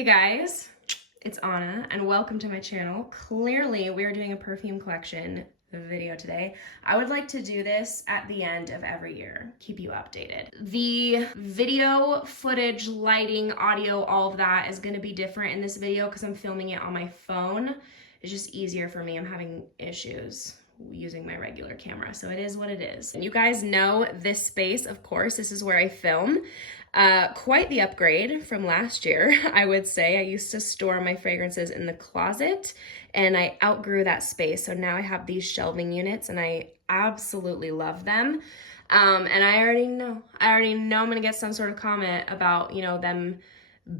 Hey guys, it's Anna and welcome to my channel. Clearly we are doing a perfume collection video today. I would like to do this at the end of every year, keep you updated. The video footage, lighting, audio, all of that is going to be different in this video because I'm filming it on my phone. It's just easier for me. I'm having issues using my regular camera, so it is what it is. And you guys know this space, of course. This is where I film. Quite the upgrade from last year, I would say. I used to store my fragrances in the closet and I outgrew that space. So now I have these shelving units and I absolutely love them. And I already know I'm gonna get some sort of comment about, you know, them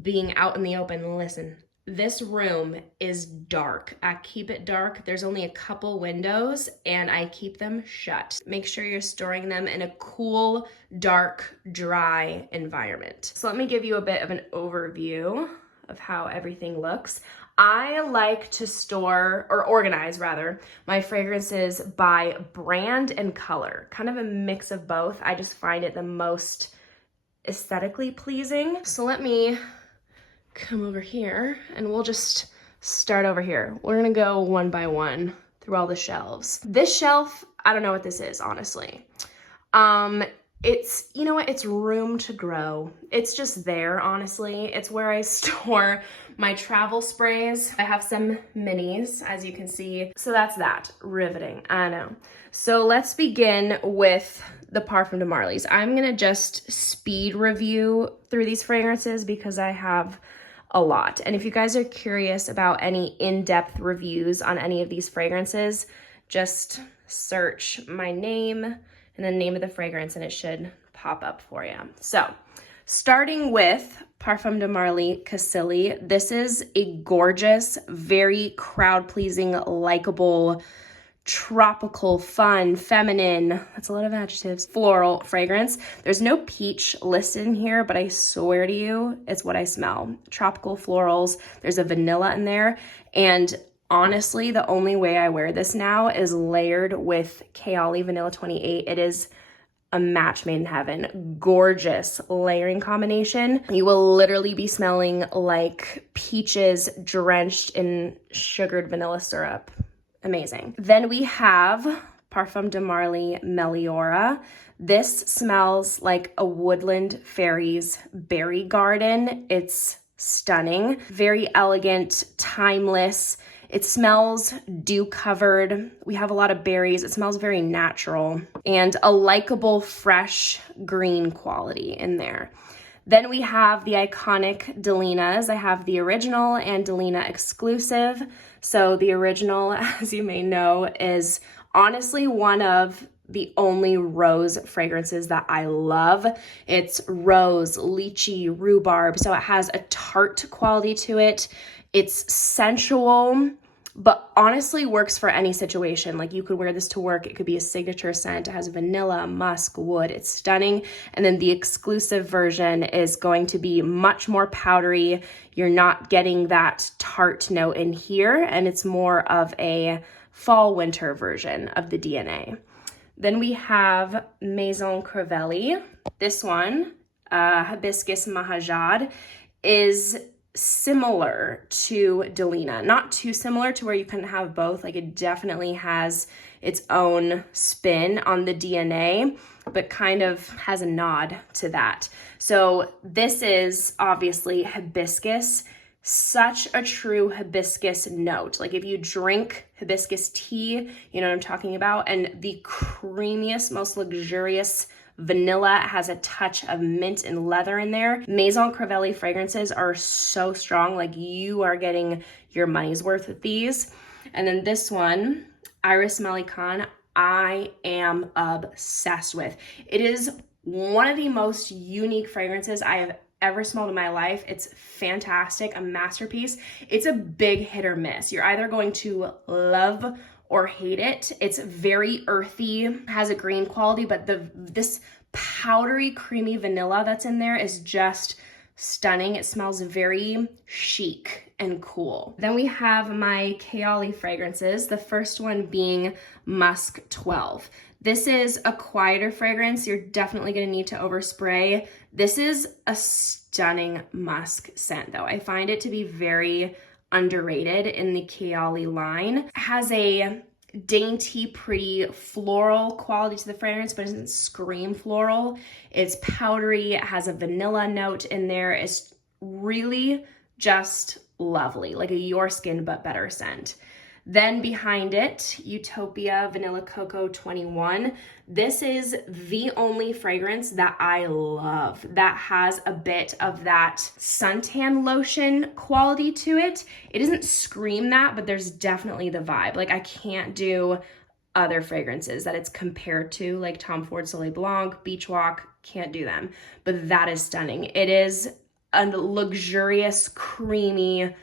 being out in the open. Listen, this room is dark. I keep it dark. There's only a couple windows and I keep them shut. Make sure you're storing them in a cool, dark, dry environment. So let me give you a bit of an overview of how everything looks. I like to store, or organize rather, my fragrances by brand and color, kind of a mix of both. I just find it the most aesthetically pleasing. So let me come over here and we'll just start over here. We're gonna go one by one through all the shelves. This shelf, I don't know what this is, honestly. It's, you know what, it's room to grow. It's just there, honestly. It's where I store my travel sprays. I have some minis, as you can see. So that's that, riveting, I know. So let's begin with the Parfum de Marly's. I'm gonna just speed review through these fragrances because I have a lot. And if you guys are curious about any in-depth reviews on any of these fragrances, just search my name and the name of the fragrance and it should pop up for you. So starting with Parfum de Marly Cassili, this is a gorgeous, very crowd-pleasing, likable, tropical, fun, feminine, that's a lot of adjectives, floral fragrance. There's no peach listed in here, but I swear to you, it's what I smell. Tropical florals, there's a vanilla in there, and honestly, the only way I wear this now is layered with Kayali Vanilla 28. It is a match made in heaven. Gorgeous layering combination. You will literally be smelling like peaches drenched in sugared vanilla syrup. Amazing. Then we have Parfum de Marly Meliora. This smells like a woodland fairies berry garden. It's stunning, very elegant, timeless. It smells dew-covered. We have a lot of berries. It smells very natural and a likable, fresh green quality in there. Then we have the iconic Delinas. I have the original and Delina exclusive. So the original, as you may know, is honestly one of the only rose fragrances that I love. It's rose, lychee, rhubarb, so it has a tart quality to it. It's sensual, but honestly works for any situation. Like you could wear this to work. It could be a signature scent. It has vanilla, musk, wood. It's stunning. And then the exclusive version is going to be much more powdery. You're not getting that tart note in here. And it's more of a fall winter version of the DNA. Then we have Maison Crivelli. This one, Hibiscus Mahajad, is similar to Delina. Not too similar to where you can have both. Like it definitely has its own spin on the DNA, but kind of has a nod to that. So this is obviously hibiscus, such a true hibiscus note. Like if you drink hibiscus tea, you know what I'm talking about, and the creamiest, most luxurious vanilla has a touch of mint and leather in there. Maison Crivelli fragrances are so strong, like you are getting your money's worth with these. And then this one, Iris Melican, I am obsessed with. It is one of the most unique fragrances I have ever smelled in my life. It's fantastic, a masterpiece. It's a big hit or miss. You're either going to love or hate it. It's very earthy, has a green quality, but this powdery, creamy vanilla that's in there is just stunning. It smells very chic and cool. Then we have my Kayali fragrances, the first one being Musk 12. This is a quieter fragrance. You're definitely gonna need to overspray. This is a stunning musk scent though. I find it to be very underrated in the Kayali line. It has a dainty, pretty floral quality to the fragrance, but it doesn't scream floral. It's powdery. It has a vanilla note in there. It's really just lovely, like a Your Skin but better scent. Then behind it, Utopia Vanilla Cocoa 21. This is the only fragrance that I love that has a bit of that suntan lotion quality to it. It doesn't scream that, but there's definitely the vibe. Like I can't do other fragrances that it's compared to, like Tom Ford Soleil Blanc, Beach Walk, can't do them. But that is stunning. It is a luxurious, creamy,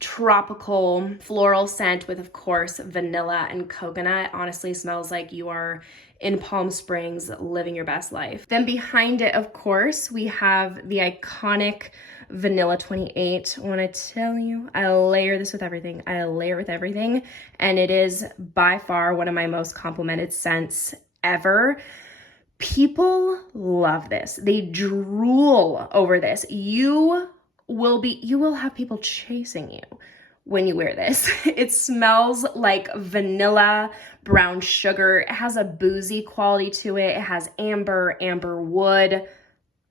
tropical floral scent with, of course, vanilla and coconut. Honestly, smells like you are in Palm Springs living your best life. Then behind it, of course, we have the iconic Vanilla 28. I want to tell you, I layer this with everything. I layer with everything, and it is by far one of my most complimented scents ever. People love this. They drool over this. You will have people chasing you when you wear this. It smells like vanilla, brown sugar. It has a boozy quality to it. It has amber wood.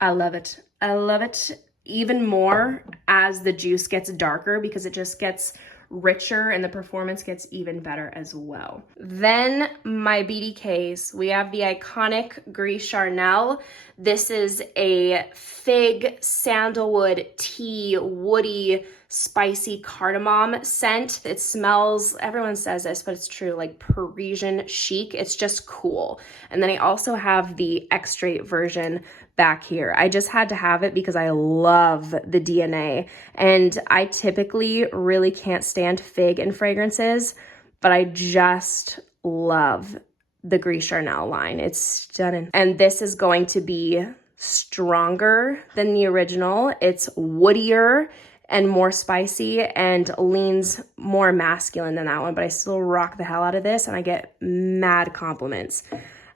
I love it. I love it even more as the juice gets darker because it just gets richer and the performance gets even better as well. Then my BDKs, we have the iconic Gris Charnel. This is a fig, sandalwood, tea, woody, spicy cardamom scent. It smells, everyone says this, but it's true, like Parisian chic. It's just cool. And then I also have the X-Straight version back here. I just had to have it because I love the DNA. And I typically really can't stand fig in fragrances, but I just love the Gris Charnel line. It's stunning. And this is going to be stronger than the original. It's woodier and more spicy and leans more masculine than that one, but I still rock the hell out of this and I get mad compliments.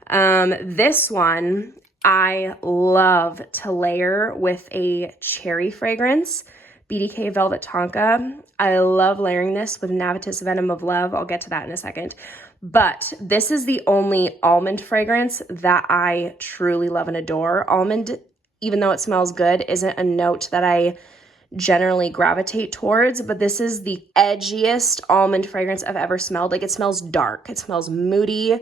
This one I love to layer with a cherry fragrance, BDK Velvet Tonka. I love layering this with Navitus Venom of Love. I'll get to that in a second. But this is the only almond fragrance that I truly love and adore. Almond, even though it smells good, isn't a note that I generally gravitate towards, but this is the edgiest almond fragrance I've ever smelled. Like, it smells dark. It smells moody.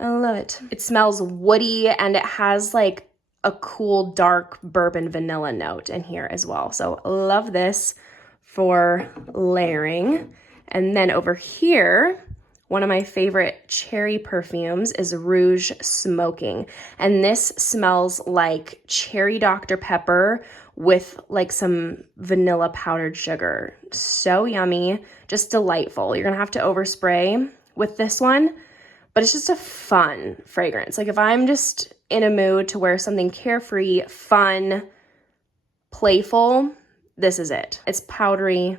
I love it. It smells woody and it has like a cool dark bourbon vanilla note in here as well. So love this for layering. And then over here, one of my favorite cherry perfumes is Rouge Smoking. And this smells like cherry Dr. Pepper with like some vanilla powdered sugar. So yummy, just delightful. You're gonna have to overspray with this one, but it's just a fun fragrance. Like if I'm just in a mood to wear something carefree, fun, playful, this is it. It's powdery,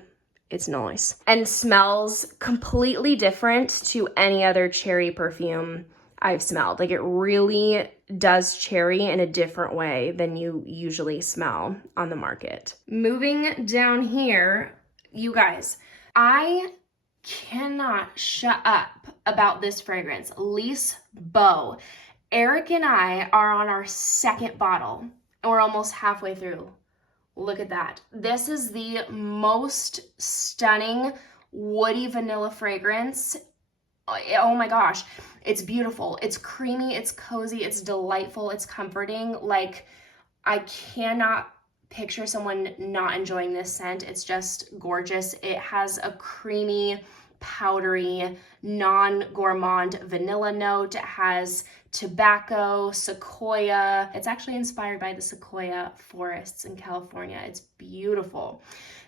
it's nice, and smells completely different to any other cherry perfume I've smelled. Like it really does cherry in a different way than you usually smell on the market. Moving down here, you guys, I cannot shut up about this fragrance, Lise Beau. Eric and I are on our second bottle and we're almost halfway through. Look at that. This is the most stunning woody vanilla fragrance. Oh my gosh, it's beautiful. It's creamy, it's cozy, it's delightful, it's comforting. Like, I cannot picture someone not enjoying this scent. It's just gorgeous. It has a creamy, powdery, non-gourmand vanilla note. It has tobacco, sequoia. It's actually inspired by the sequoia forests in California. It's beautiful.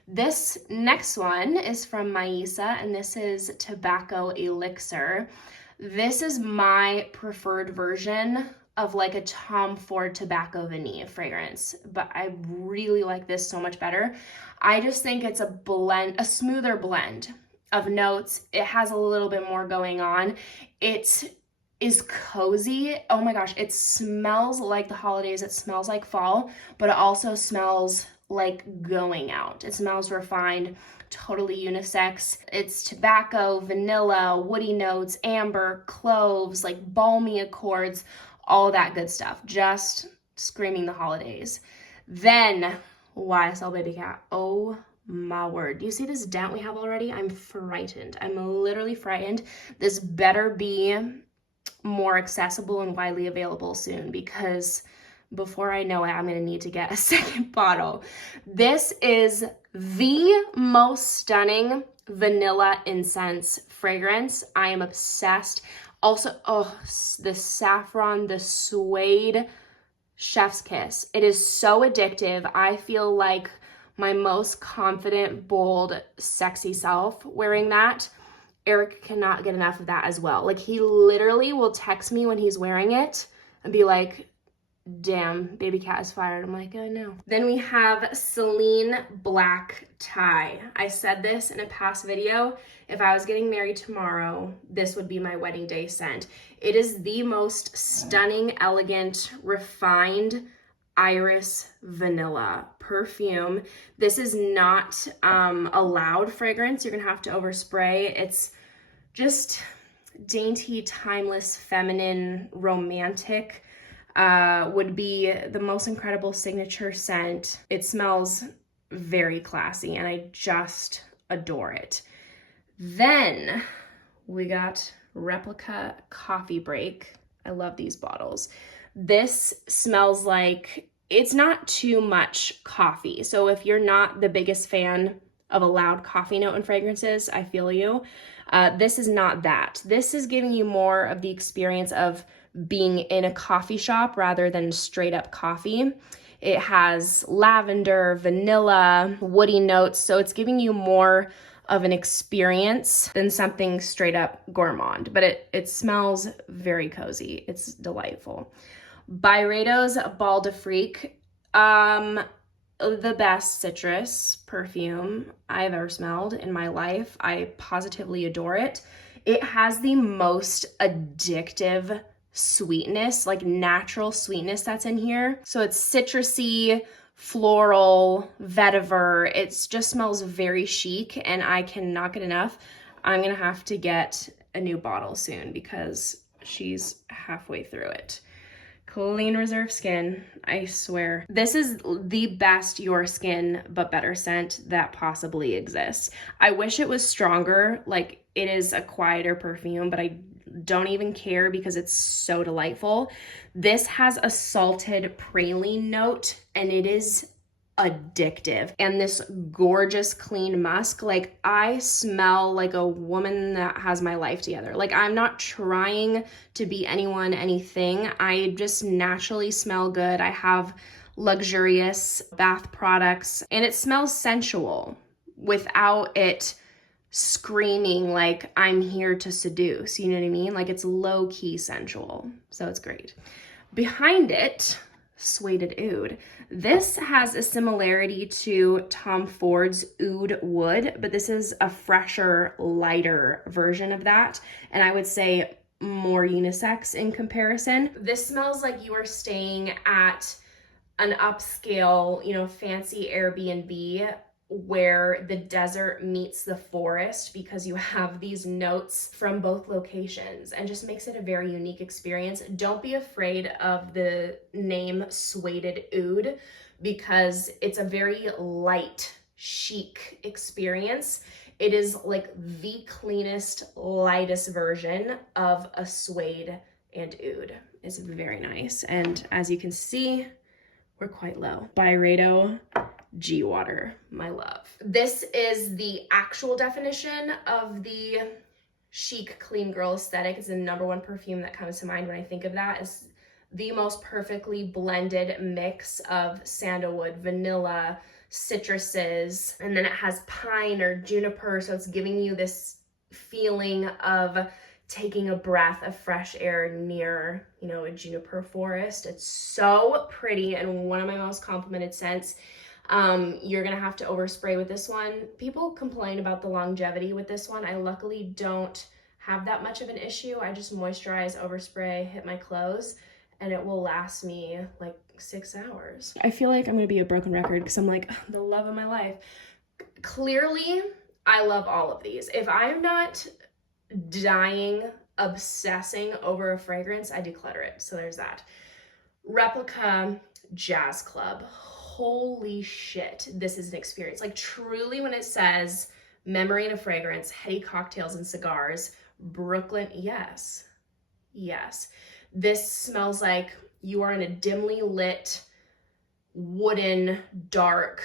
This next one is from Maisa, and this is Tobacco Elixir. This is my preferred version of like a Tom Ford Tobacco Vanille fragrance, but I really like this so much better. I just think it's a blend, a smoother blend of notes. It has a little bit more going on. It's is cozy. Oh my gosh, it smells like the holidays. It smells like fall, but it also smells like going out. It smells refined, totally unisex. It's tobacco, vanilla, woody notes, amber, cloves, like balmy accords, all that good stuff. Just screaming the holidays. Then YSL Baby Cat. Oh my word. Do you see this dent we have already? I'm frightened. I'm literally frightened. This better be more accessible and widely available soon, because before I know it, I'm going to need to get a second bottle. This is the most stunning vanilla incense fragrance. I am obsessed. Also, oh, the saffron, the suede, chef's kiss. It is so addictive. I feel like my most confident, bold, sexy self wearing that. Eric cannot get enough of that as well. Like, he literally will text me when he's wearing it and be like, damn, Baby Cat is fired. I'm like, oh no. Then we have Celine Black Tie. I said this in a past video. If I was getting married tomorrow, this would be my wedding day scent. It is the most stunning, elegant, refined iris vanilla perfume. This is not a loud fragrance. You're gonna have to overspray. It's just dainty, timeless, feminine, romantic. Would be the most incredible signature scent. It smells very classy and I just adore it. Then we got Replica Coffee Break. I love these bottles. This smells like, it's not too much coffee. So if you're not the biggest fan of a loud coffee note in fragrances, I feel you. This is not that. This is giving you more of the experience of being in a coffee shop rather than straight up coffee. It has lavender, vanilla, woody notes. So it's giving you more of an experience than something straight up gourmand, but it smells very cozy. It's delightful. Byredo's Bal de Freak, the best citrus perfume I've ever smelled in my life. I positively adore it. It has the most addictive sweetness, like natural sweetness that's in here. So it's citrusy, floral, vetiver. It just smells very chic and I cannot get enough. I'm gonna have to get a new bottle soon because she's halfway through it. Clean Reserve Skin, I swear. This is the best Your Skin But Better scent that possibly exists. I wish it was stronger, like it is a quieter perfume, but I don't even care because it's so delightful. This has a salted praline note and it is addictive. And this gorgeous clean musk, like I smell like a woman that has my life together. Like I'm not trying to be anyone, anything. I just naturally smell good. I have luxurious bath products and it smells sensual without it screaming like I'm here to seduce, you know what I mean? Like it's low-key sensual, so it's great. Behind it, Suede Oud. This has a similarity to Tom Ford's Oud Wood, but this is a fresher, lighter version of that, and I would say more unisex in comparison. This smells like you are staying at an upscale, you know, fancy Airbnb where the desert meets the forest because you have these notes from both locations and just makes it a very unique experience. Don't be afraid of the name Suede Oud because it's a very light, chic experience. It is like the cleanest, lightest version of a suede and oud. It's very nice. And as you can see, we're quite low. Byredo G Water, my love. This is the actual definition of the chic, clean girl aesthetic. It's the #1 perfume that comes to mind when I think of that. It's the most perfectly blended mix of sandalwood, vanilla, citruses, and then it has pine or juniper, so it's giving you this feeling of taking a breath of fresh air near, you know, a juniper forest. It's so pretty and one of my most complimented scents. You're gonna have to overspray with this one. People complain about the longevity with this one. I luckily don't have that much of an issue. I just moisturize, overspray, hit my clothes, and it will last me like 6 hours. I feel like I'm gonna be a broken record because I'm like, the love of my life. Clearly, I love all of these. If I'm not dying, obsessing over a fragrance, I declutter it. So there's that. Replica Jazz Club. Holy shit, this is an experience. Like truly, when it says memory and a fragrance, heady cocktails and cigars, Brooklyn, yes. This smells like you are in a dimly lit, wooden, dark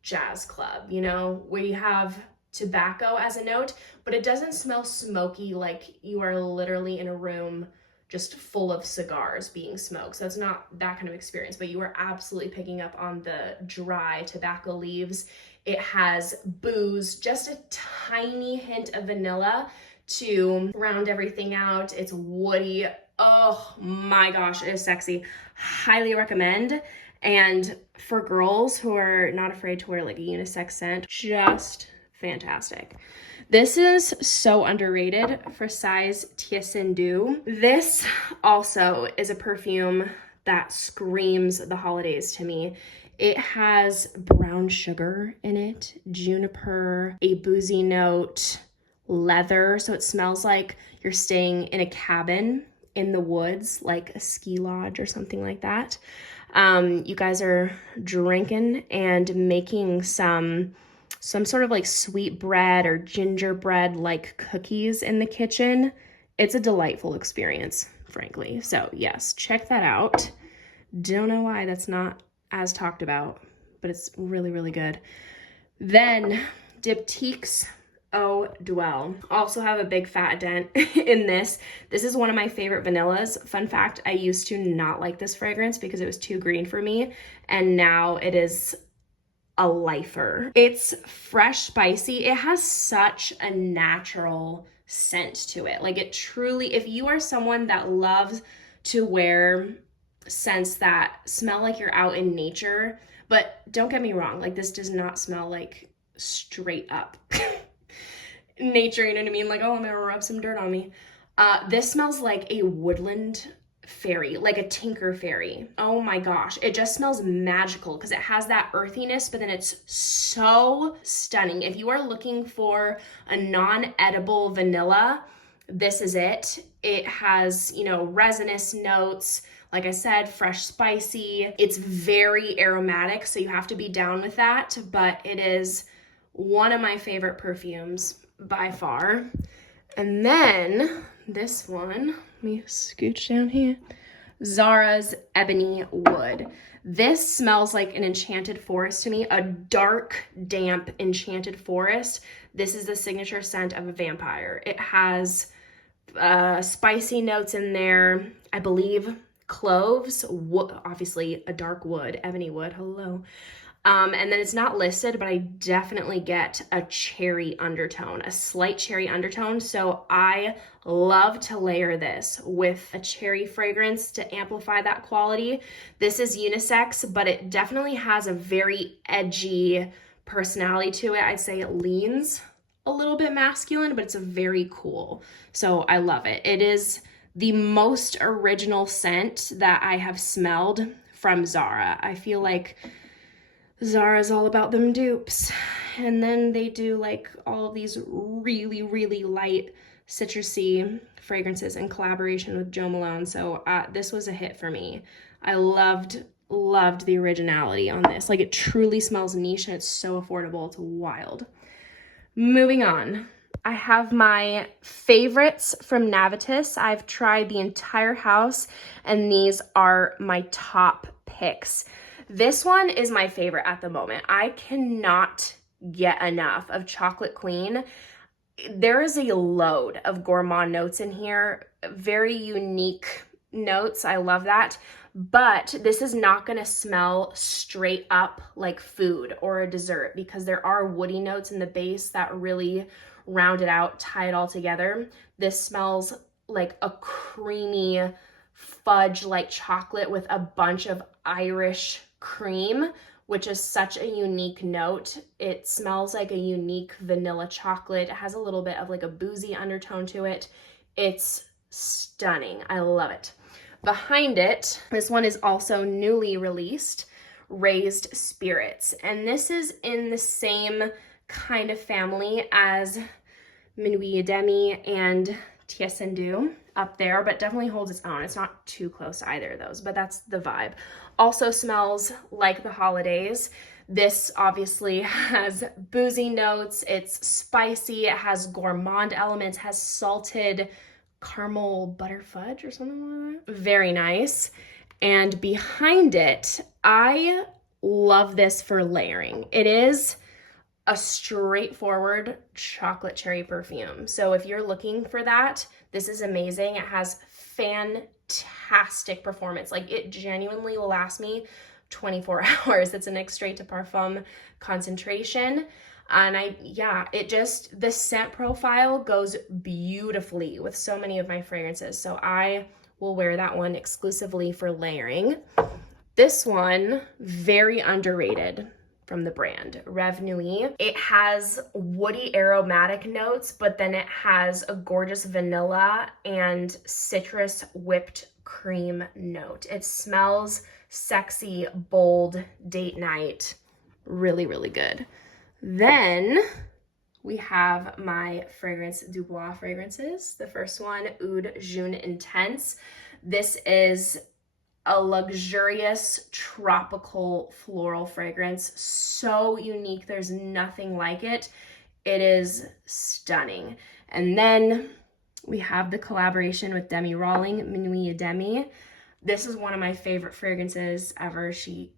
jazz club, you know, where you have tobacco as a note, but it doesn't smell smoky like you are literally in a room just full of cigars being smoked. So it's not that kind of experience, but you are absolutely picking up on the dry tobacco leaves. It has booze, just a tiny hint of vanilla to round everything out. It's woody. Oh my gosh, it is sexy. Highly recommend. And for girls who are not afraid to wear like a unisex scent, just fantastic. This is so underrated for size Tiessendu. This also is a perfume that screams the holidays to me. It has brown sugar in it, juniper, a boozy note, leather. So it smells like you're staying in a cabin in the woods, like a ski lodge or something like that. You guys are drinking and making some sort of like sweet bread or gingerbread like cookies in the kitchen. It's a delightful experience, frankly. So yes, check that out. Don't know why that's not as talked about, but it's really, really good. Then Diptyque's Eau Duelle. Also have a big fat dent in this. This is one of my favorite vanillas. Fun fact, I used to not like this fragrance because it was too green for me, and now it is a lifer. It's fresh, spicy. It has such a natural scent to it. Like it truly, if you are someone that loves to wear scents that smell like you're out in nature, but don't get me wrong, like this does not smell like straight up nature, you know what I mean? Like, oh, I'm gonna rub some dirt on me. This smells like a woodland fairy, like a tinker fairy. Oh my gosh, it just smells magical because it has that earthiness, but then it's so stunning. If you are looking for a non-edible vanilla, this is it. It has, you know, resinous notes. Like I said, fresh, spicy. It's very aromatic, so you have to be down with that, but it is one of my favorite perfumes by far. And then this one, let me scooch down here. Zara's Ebony Wood. This smells like an enchanted forest to me, a dark, damp, enchanted forest. This is the signature scent of a vampire. It has spicy notes in there, I believe cloves, obviously a dark wood, ebony wood, hello. And then it's not listed, but I definitely get a cherry undertone, a slight cherry undertone. So I love to layer this with a cherry fragrance to amplify that quality. This is unisex, but it definitely has a very edgy personality to it. I'd say it leans a little bit masculine, but it's a very cool. So I love it. It is the most original scent that I have smelled from Zara. I feel like Zara's all about them dupes, and then they do like all of these really, really light citrusy fragrances in collaboration with Jo Malone. So this was a hit for me. I loved the originality on this. Like it truly smells niche and it's so affordable. It's wild. Moving on. I have my favorites from Navitus. I've tried the entire house and these are my top picks. This one is my favorite at the moment. I cannot get enough of Chocolate Queen. There is a load of gourmand notes in here, very unique notes. I love that. But this is not going to smell straight up like food or a dessert because there are woody notes in the base that really round it out, tie it all together. This smells like a creamy fudge like chocolate with a bunch of Irish cream which is such a unique note. It smells like a unique vanilla chocolate. It has a little bit of like a boozy undertone to it. It's stunning. I love it. Behind it, this one is also newly released, Raised Spirits. And this is in the same kind of family as Minuit Demi and Tiessendu up there, but definitely holds its own. It's not too close to either of those, but that's the vibe. Also smells like the holidays. This obviously has boozy notes. It's spicy. It has gourmand elements, has salted caramel butter fudge or something like that. Very nice. And behind it, I love this for layering. It is a straightforward chocolate cherry perfume. So if you're looking for that, this is amazing. It has fantastic performance. Like, it genuinely will last me 24 hours. It's an extrait to parfum concentration. And the scent profile goes beautifully with so many of my fragrances. So I will wear that one exclusively for layering. This one, very underrated from the brand, Rêve Nuit. It has woody aromatic notes, but then it has a gorgeous vanilla and citrus whipped cream note. It smells sexy, bold, date night. Really, really good. Then we have my Fragrance du Bois fragrances. The first one, Oud Jaune Intense. This is a luxurious tropical floral fragrance. So unique. There's nothing like it. It is stunning. And then we have the collaboration with Demi Rawling, Minuit Demi. This is one of my favorite fragrances ever. She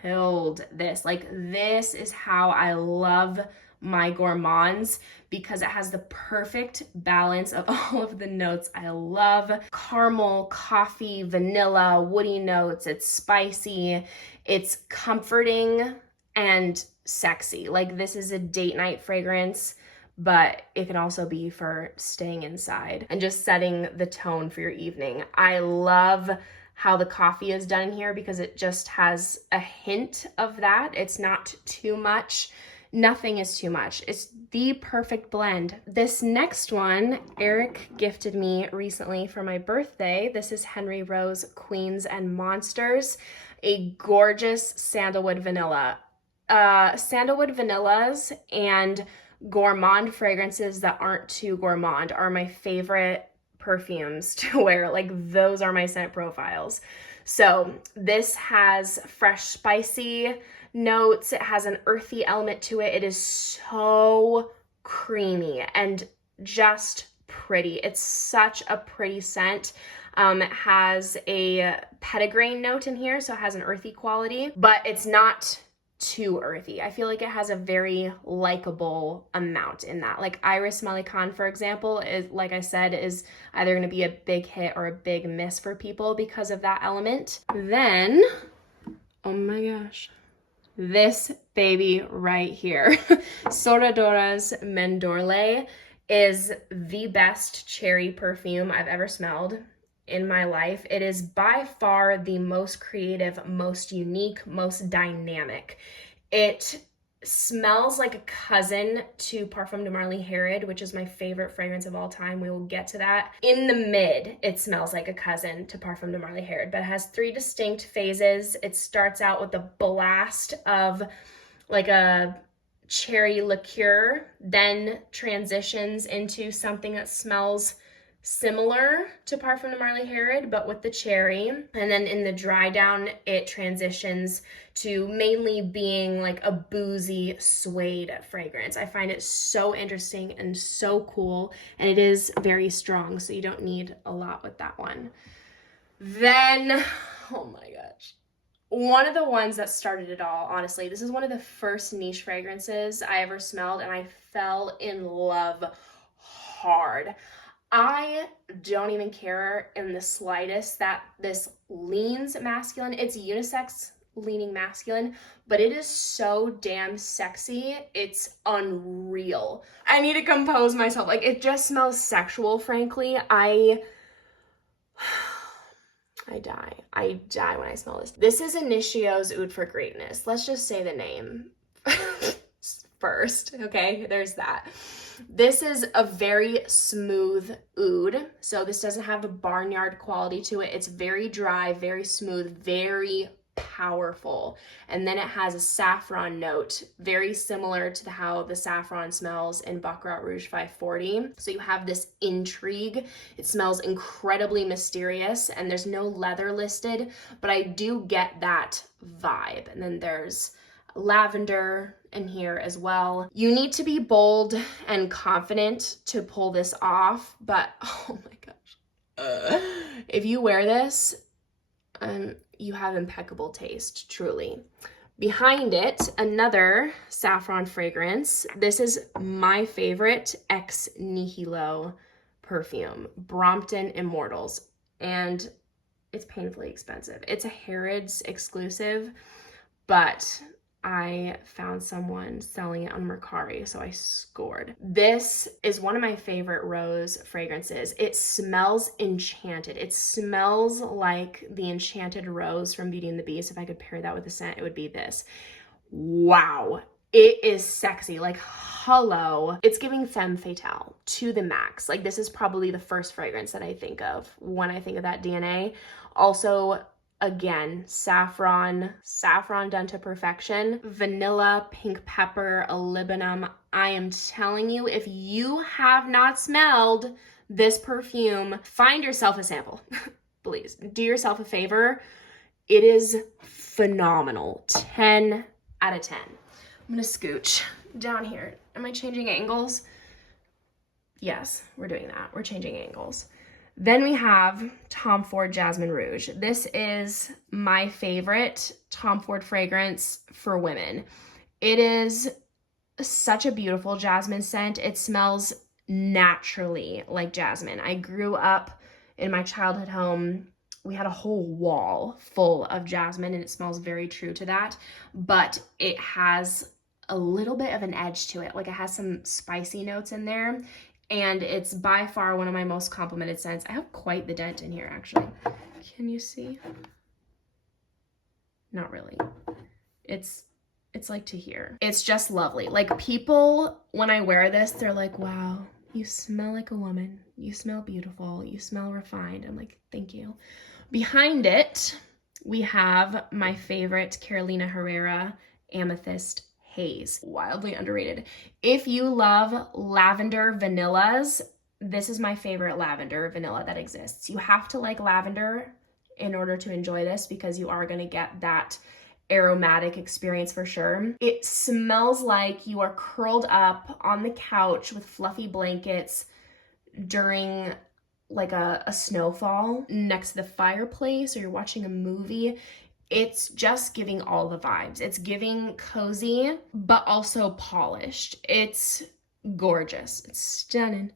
killed this. Like, this is how I love my gourmands, because it has the perfect balance of all of the notes I love. Caramel, coffee, vanilla, woody notes. It's spicy. It's comforting and sexy. Like, this is a date night fragrance, but it can also be for staying inside and just setting the tone for your evening. I love how the coffee is done here because it just has a hint of that. It's not too much. Nothing is too much. It's the perfect blend. This next one, Eric gifted me recently for my birthday. This is Henry Rose Queens and Monsters, a gorgeous sandalwood vanilla. Sandalwood vanillas and gourmand fragrances that aren't too gourmand are my favorite perfumes to wear. Like, those are my scent profiles. So this has fresh, spicy notes. It has an earthy element to it. It is so creamy and just pretty. It's such a pretty scent. It has a petitgrain note in here, so it has an earthy quality, but it's not too earthy. I feel like it has a very likable amount in that. Like, Iris Melican, for example, is, like I said, is either going to be a big hit or a big miss for people because of that element. Then, oh my gosh, this baby right here, Soradora's Mendorle, is the best cherry perfume I've ever smelled in my life. It is by far the most creative, most unique, most dynamic. It smells like a cousin to Parfum de Marly Herod, which is my favorite fragrance of all time. We will get to that. In the mid, it smells like a cousin to Parfum de Marly Herod, but it has 3 distinct phases. It starts out with a blast of like a cherry liqueur, then transitions into something that smells similar to Parfum de Marly Herod, but with the cherry. And then in the dry down, it transitions to mainly being like a boozy suede fragrance. I find it so interesting and so cool, and it is very strong, so you don't need a lot with that one. Then, oh my gosh, one of the ones that started it all, honestly, this is one of the first niche fragrances I ever smelled, and I fell in love hard. I don't even care in the slightest that this leans masculine. It's unisex leaning masculine, but it is so damn sexy. It's unreal. I need to compose myself. Like, it just smells sexual, frankly. I die when I smell this. This is Initio's Oud for Greatness. Let's just say the name first, okay? There's that. This is a very smooth oud. So this doesn't have a barnyard quality to it. It's very dry, very smooth, very powerful. And then it has a saffron note, very similar to how the saffron smells in Baccarat Rouge 540. So you have this intrigue. It smells incredibly mysterious, and there's no leather listed, but I do get that vibe. And then there's lavender in here as well. You need to be bold and confident to pull this off, but oh my gosh. If you wear this, you have impeccable taste, truly. Behind it, another saffron fragrance. This is my favorite ex nihilo perfume, Brompton Immortals, and it's painfully expensive. It's a Harrods exclusive, but I found someone selling it on Mercari, so I scored. This is one of my favorite rose fragrances. It smells enchanted. It smells like the enchanted rose from Beauty and the Beast. If I could pair that with a scent, it would be this. Wow. It is sexy, like hello. It's giving femme fatale to the max. Like this is probably the first fragrance that I think of when I think of that DNA. Also, again, saffron done to perfection, vanilla, pink pepper, olibanum. I am telling you, if you have not smelled this perfume, find yourself a sample. Please, do yourself a favor. It is phenomenal. 10 out of 10. I'm gonna scooch down here. Am I changing angles? Yes, we're doing that. We're changing angles. Then we have Tom Ford Jasmine Rouge. This is my favorite Tom Ford fragrance for women. It is such a beautiful jasmine scent. It smells naturally like jasmine. I grew up in my childhood home. We had a whole wall full of jasmine, and it smells very true to that, but it has a little bit of an edge to it. Like it has some spicy notes in there. And it's by far one of my most complimented scents. I have quite the dent in here, actually. Can you see? Not really. It's like to here. It's just lovely. Like people, when I wear this, they're like, wow, you smell like a woman. You smell beautiful. You smell refined. I'm like, thank you. Behind it, we have my favorite Carolina Herrera Amethyst Haze. Wildly underrated. If you love lavender vanillas, this is my favorite lavender vanilla that exists. You have to like lavender in order to enjoy this because you are going to get that aromatic experience for sure. It smells like you are curled up on the couch with fluffy blankets during like a snowfall next to the fireplace, or you're watching a movie. It's just giving all the vibes. It's giving cozy, but also polished. It's gorgeous. It's stunning.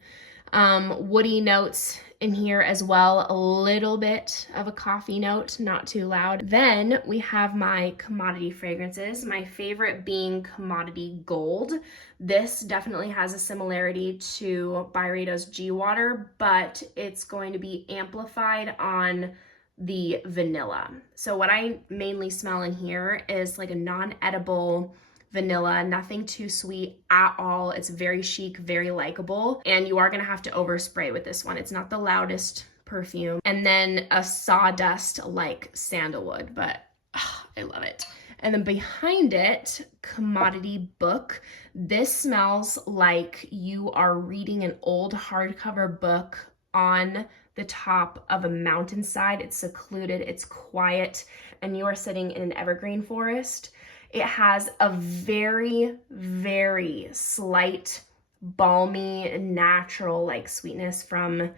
Woody notes in here as well. A little bit of a coffee note, not too loud. Then we have my commodity fragrances. My favorite being Commodity Gold. This definitely has a similarity to Byredo's G Water, but it's going to be amplified on the vanilla. So what I mainly smell in here is like a non-edible vanilla, nothing too sweet at all. It's very chic, very likable, and you are gonna have to overspray with this one. It's not the loudest perfume. And then a sawdust like sandalwood, but I love it. And then behind it, Commodity Book. This smells like you are reading an old hardcover book on the top of a mountainside. It's secluded, it's quiet, and you are sitting in an evergreen forest. It has a very, very slight, balmy, natural like sweetness from,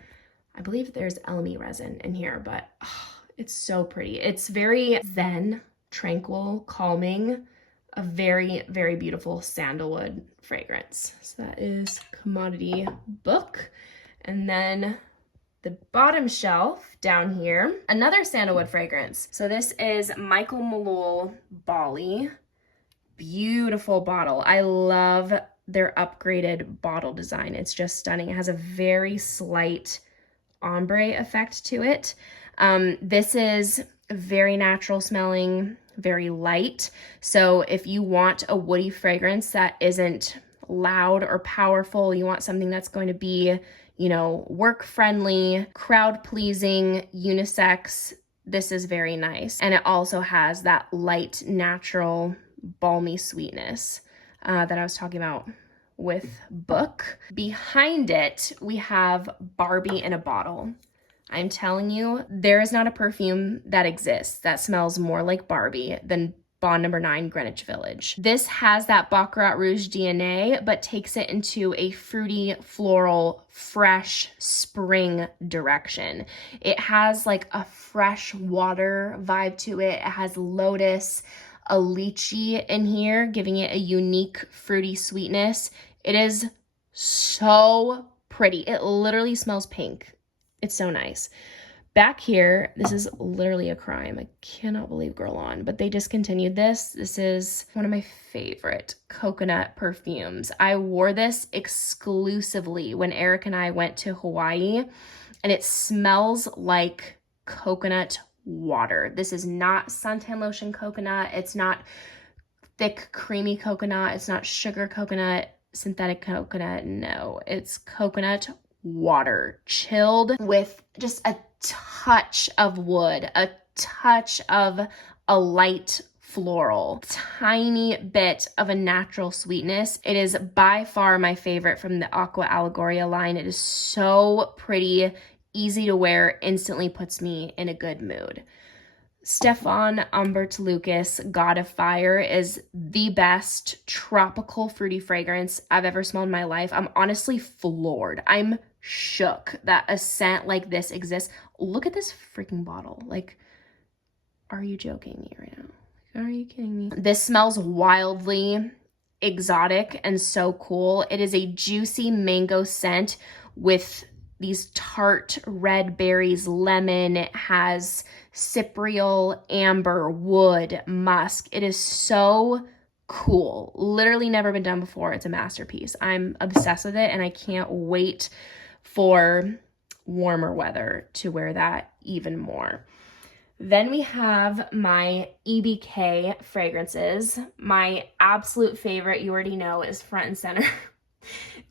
I believe there's elemi resin in here, but it's so pretty. It's very zen, tranquil, calming, a very, very beautiful sandalwood fragrance. So that is Commodity Book. And then the bottom shelf down here, another sandalwood fragrance. So this is Michael Malul Bali. Beautiful bottle. I love their upgraded bottle design. It's just stunning. It has a very slight ombre effect to it. This is very natural smelling, very light. So if you want a woody fragrance that isn't loud or powerful, you want something that's going to be, you know, work friendly, crowd pleasing, unisex, this is very nice. And it also has that light, natural, balmy sweetness that I was talking about with Book. Behind it, we have Barbie in a bottle. I'm telling you, there is not a perfume that exists that smells more like Barbie than Bond No. 9 Greenwich Village. This has that Baccarat Rouge DNA, but takes it into a fruity, floral, fresh spring direction. It has like a fresh water vibe to it. It has lotus, a lychee in here, giving it a unique fruity sweetness. It is so pretty. It literally smells pink. It's so nice. Back here, this is literally a crime. I cannot believe Girl On, but they discontinued this. This is one of my favorite coconut perfumes. I wore this exclusively when Eric and I went to Hawaii, and it smells like coconut water. This is not suntan lotion coconut. It's not thick, creamy coconut. It's not sugar coconut, synthetic coconut. No, it's coconut water, chilled with just a touch of wood, a touch of a light floral, tiny bit of a natural sweetness. It is by far my favorite from the Aqua Allegoria line. It is so pretty, easy to wear, instantly puts me in a good mood. Stefan Humbert Lucas God of Fire is the best tropical fruity fragrance I've ever smelled in my life. I'm honestly floored. I'm shook that a scent like this exists. Look at this freaking bottle. Like, are you joking me right now? Are you kidding me? This smells wildly exotic and so cool. It is a juicy mango scent with these tart red berries, lemon. It has cypriol, amber, wood, musk. It is so cool. Literally never been done before. It's a masterpiece. I'm obsessed with it, and I can't wait for warmer weather to wear that even more. Then we have my EBK fragrances. My absolute favorite, you already know, is front and center.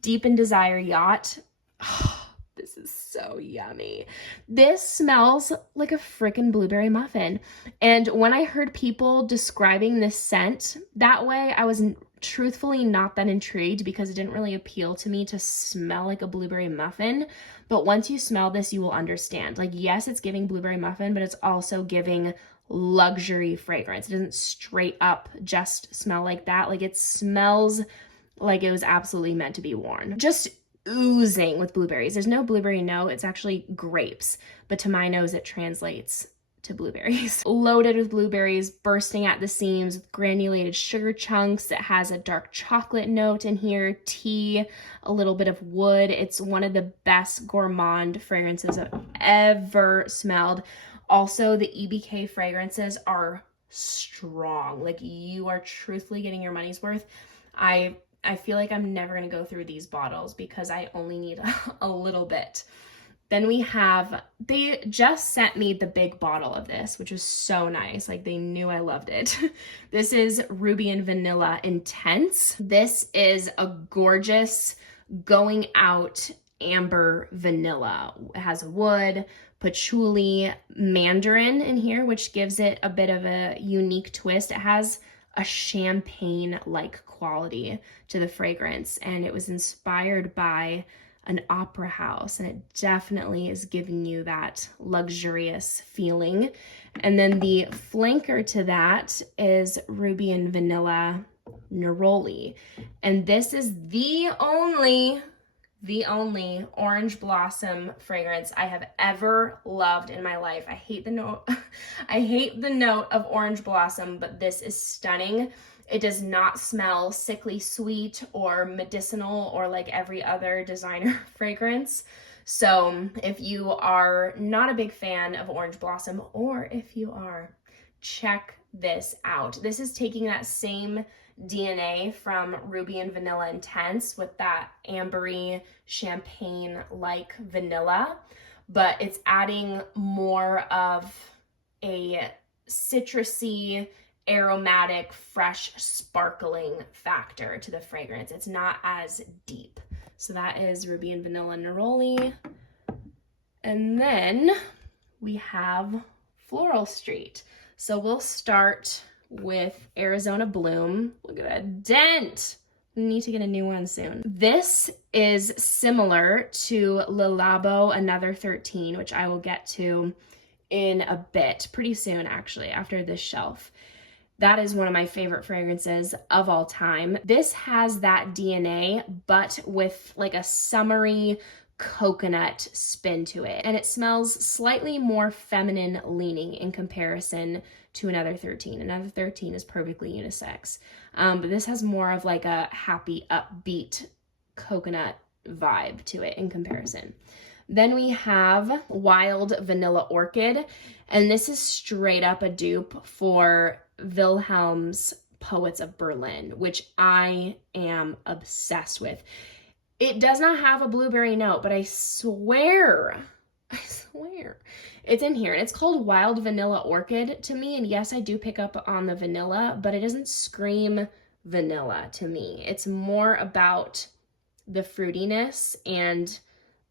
Deep in Desire Yacht. Oh, this is so yummy. This smells like a freaking blueberry muffin. And when I heard people describing this scent that way, I was truthfully not that intrigued because it didn't really appeal to me to smell like a blueberry muffin. But once you smell this, you will understand. Like, yes, it's giving blueberry muffin, but it's also giving luxury fragrance. It doesn't straight up just smell like that. Like, it smells like it was absolutely meant to be worn. Just oozing with blueberries. There's no blueberry note. It's actually grapes, but to my nose, it translates to blueberries. Loaded with blueberries, bursting at the seams with granulated sugar chunks. It has a dark chocolate note in here, tea, a little bit of wood. It's one of the best gourmand fragrances I've ever smelled. Also, the EBK fragrances are strong. Like, you are truthfully getting your money's worth. I feel like I'm never going to go through these bottles because I only need a little bit. Then we have, they just sent me the big bottle of this, which was so nice. Like, they knew I loved it. This is Ruby and Vanilla Intense. This is a gorgeous going out amber vanilla. It has wood, patchouli, mandarin in here, which gives it a bit of a unique twist. It has a champagne-like quality to the fragrance, and it was inspired by an opera house, and it definitely is giving you that luxurious feeling. And then the flanker to that is Ruby and Vanilla Neroli, and this is the only orange blossom fragrance I have ever loved in my life. I hate the note. I hate the note of orange blossom, but this is stunning. It does not smell sickly sweet or medicinal or like every other designer fragrance. So if you are not a big fan of orange blossom, or if you are, check this out. This is taking that same DNA from Ruby and Vanilla Intense with that ambery champagne-like vanilla, but it's adding more of a citrusy, aromatic, fresh, sparkling factor to the fragrance. It's not as deep. So that is Ruby and Vanilla Neroli. And then we have Floral Street. So we'll start with Arizona Bloom. Look at that dent. We need to get a new one soon. This is similar to Le Labo Another 13, which I will get to in a bit, pretty soon actually, after this shelf. That is one of my favorite fragrances of all time. This has that DNA, but with like a summery coconut spin to it. And it smells slightly more feminine leaning in comparison to Another 13. Another 13 is perfectly unisex. But this has more of like a happy, upbeat coconut vibe to it in comparison. Then we have Wild Vanilla Orchid, and this is straight up a dupe for Wilhelm's Poets of Berlin, which I am obsessed with. It does not have a blueberry note, but I swear, it's in here. And it's called Wild Vanilla Orchid to me. And yes, I do pick up on the vanilla, but it doesn't scream vanilla to me. It's more about the fruitiness and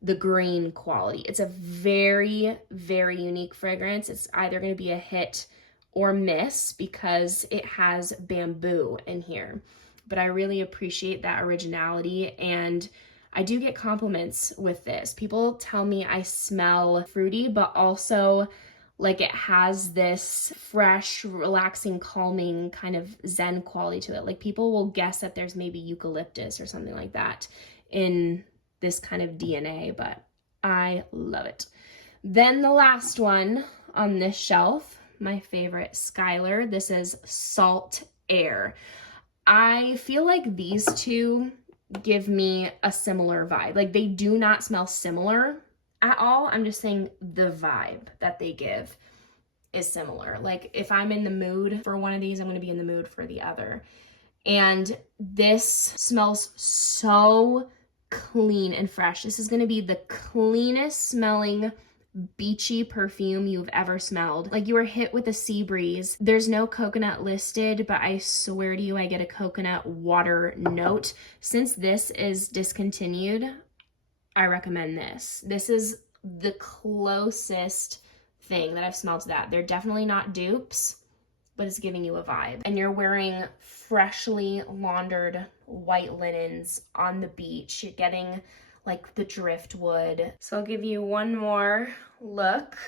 the green quality. It's a very, very unique fragrance. It's either going to be a hit or miss because it has bamboo in here. But I really appreciate that originality, and I do get compliments with this. People tell me I smell fruity, but also like it has this fresh, relaxing, calming kind of zen quality to it. Like people will guess that there's maybe eucalyptus or something like that in this kind of DNA, but I love it. Then the last one on this shelf, my favorite, Skylar. This is Salt Air. I feel like these two give me a similar vibe. Like they do not smell similar at all. I'm just saying the vibe that they give is similar. Like if I'm in the mood for one of these, I'm going to be in the mood for the other. And this smells so clean and fresh. This is going to be the cleanest smelling beachy perfume you've ever smelled. Like you were hit with a sea breeze. There's no coconut listed, but I swear to you, I get a coconut water note. Since this is discontinued, I recommend this. This is the closest thing that I've smelled to that. They're definitely not dupes, but it's giving you a vibe. And you're wearing freshly laundered white linens on the beach. You're getting like the driftwood. So I'll give you one more look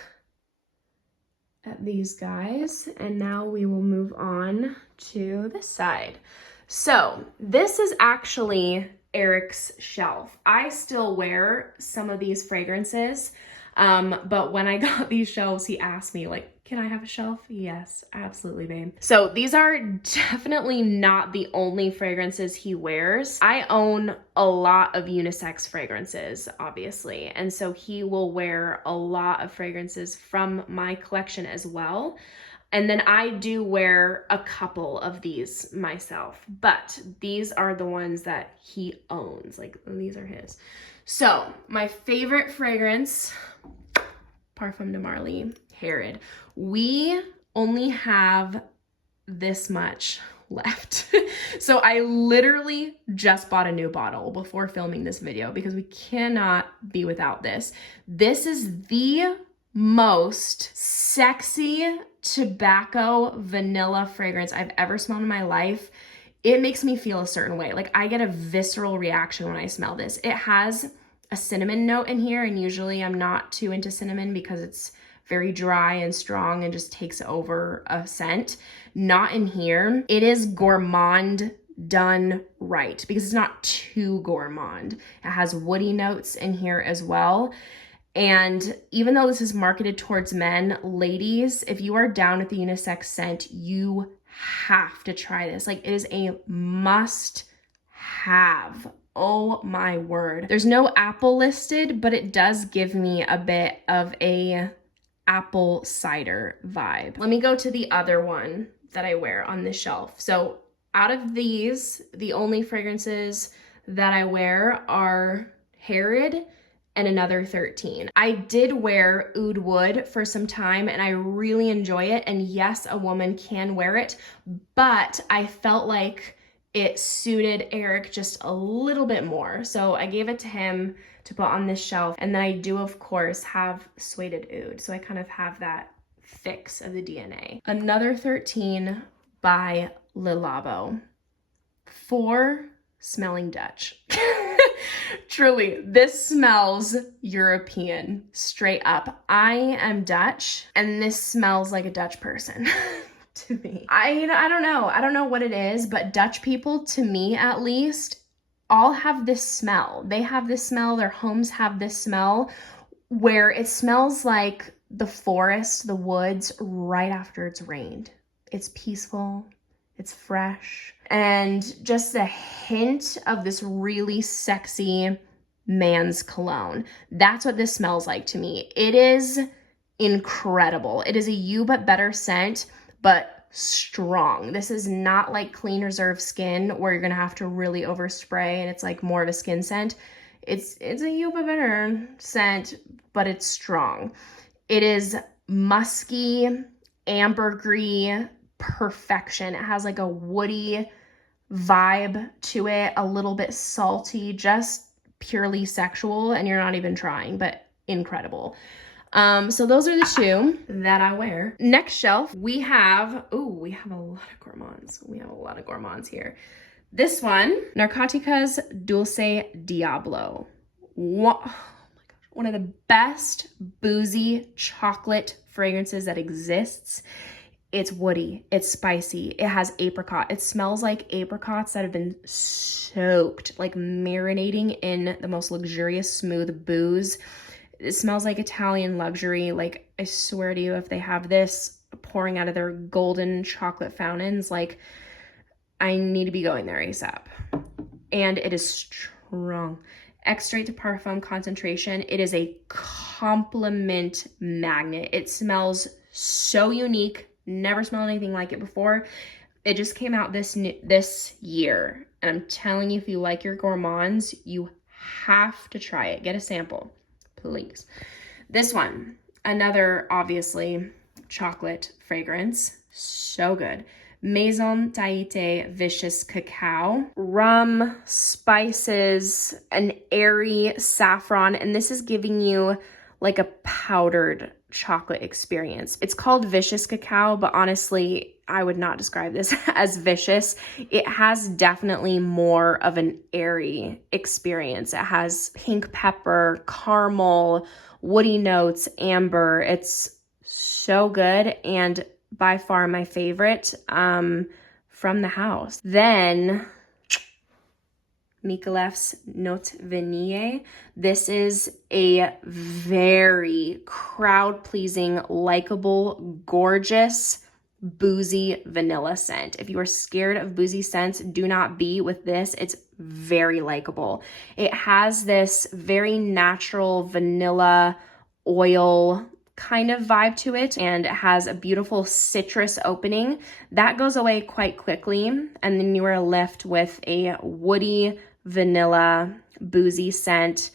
at these guys, and now we will move on to this side. So this is actually Eric's shelf. I still wear some of these fragrances, but when I got these shelves, he asked me like, can I have a shelf? Yes, absolutely, babe. So these are definitely not the only fragrances he wears. I own a lot of unisex fragrances, obviously. And so he will wear a lot of fragrances from my collection as well. And then I do wear a couple of these myself, but these are the ones that he owns. Like these are his. So my favorite fragrance, Parfum de Marly, Herod. We only have this much left. So I literally just bought a new bottle before filming this video because we cannot be without this. This is the most sexy tobacco vanilla fragrance I've ever smelled in my life. It makes me feel a certain way. Like I get a visceral reaction when I smell this. It has a cinnamon note in here, and usually I'm not too into cinnamon because it's very dry and strong and just takes over a scent. Not in here. It is gourmand done right because it's not too gourmand. It has woody notes in here as well. And even though this is marketed towards men, ladies, if you are down with the unisex scent, you have to try this. Like it is a must have. Oh my word. There's no apple listed, but it does give me a bit of a apple cider vibe. Let me go to the other one that I wear on this shelf. So out of these, the only fragrances that I wear are Herod and another 13. I did wear Oud Wood for some time and I really enjoy it. And yes, a woman can wear it, but I felt like it suited Eric just a little bit more. So I gave it to him to put on this shelf. And then I do, of course, have Suede Oud. So I kind of have that fix of the DNA. Another 13 by Le Labo. For smelling Dutch. Truly, this smells European, straight up. I am Dutch, and this smells like a Dutch person to me. I don't know. I don't know what it is, but Dutch people, to me at least, all have this smell. They have this smell, their homes have this smell, where it smells like the forest, the woods, right after it's rained. It's peaceful, it's fresh, and just a hint of this really sexy man's cologne. That's what this smells like to me. It is incredible. It is a You But Better scent, but strong. This is not like Clean Reserve Skin where you're gonna have to really overspray and it's like more of a skin scent. It's a You But Better scent, but it's strong. It is musky, ambergris perfection. It has like a woody vibe to it, a little bit salty, just purely sexual, and you're not even trying, but incredible. So those are the two that I wear. Next shelf, we have a lot of gourmands. We have a lot of gourmands here. This one, Narcóticas Dulce Diablo. Oh my gosh, one of the best boozy chocolate fragrances that exists. It's woody, it's spicy, it has apricot. It smells like apricots that have been soaked, like marinating in the most luxurious, smooth booze. It smells like Italian luxury. Like, I swear to you, if they have this pouring out of their golden chocolate fountains, like, I need to be going there ASAP. And it is strong. Extrait de Parfum concentration. It is a compliment magnet. It smells so unique. Never smelled anything like it before. It just came out this year. And I'm telling you, if you like your gourmands, you have to try it. Get a sample, please. This one, another obviously chocolate fragrance. So good. Maison Tahiti Vicious Cacao. Rum, spices, an airy saffron. And this is giving you like a powdered chocolate experience. It's called Vicious Cacao, but honestly, I would not describe this as vicious. It has definitely more of an airy experience. It has pink pepper, caramel, woody notes, amber. It's so good and by far my favorite from the house. Then Michelef's Note Vanille. This is a very crowd-pleasing, likable, gorgeous, boozy vanilla scent. If you are scared of boozy scents, do not be with this. It's very likable. It has this very natural vanilla oil kind of vibe to it, and it has a beautiful citrus opening that goes away quite quickly, and then you are left with a woody vanilla boozy scent,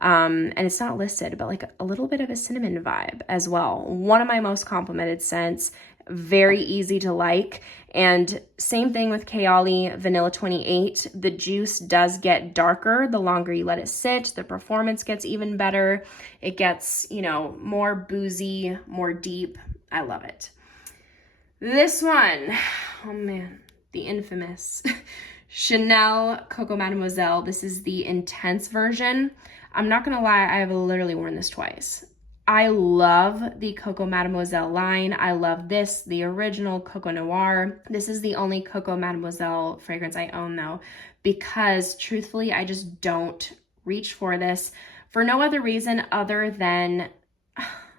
and it's not listed, but like a little bit of a cinnamon vibe as well. One of my most complimented scents, very easy to like. And same thing with Kayali Vanilla 28. The juice does get darker the longer you let it sit. The performance gets even better. It gets, you know, more boozy, more deep. I love it. This one, oh man, the infamous Chanel Coco Mademoiselle. This is the intense version. I'm not gonna lie, I have literally worn this twice. I love the Coco Mademoiselle line. I love this, the original Coco Noir. This is the only Coco Mademoiselle fragrance I own though, because truthfully, I just don't reach for this for no other reason other than,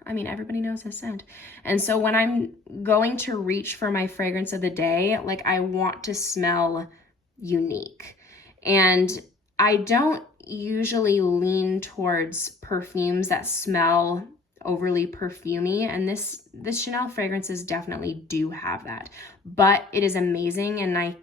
I mean, everybody knows this scent. And so when I'm going to reach for my fragrance of the day, like I want to smell unique. And I don't usually lean towards perfumes that smell overly perfumey, and this Chanel fragrances definitely do have that, but it is amazing, and I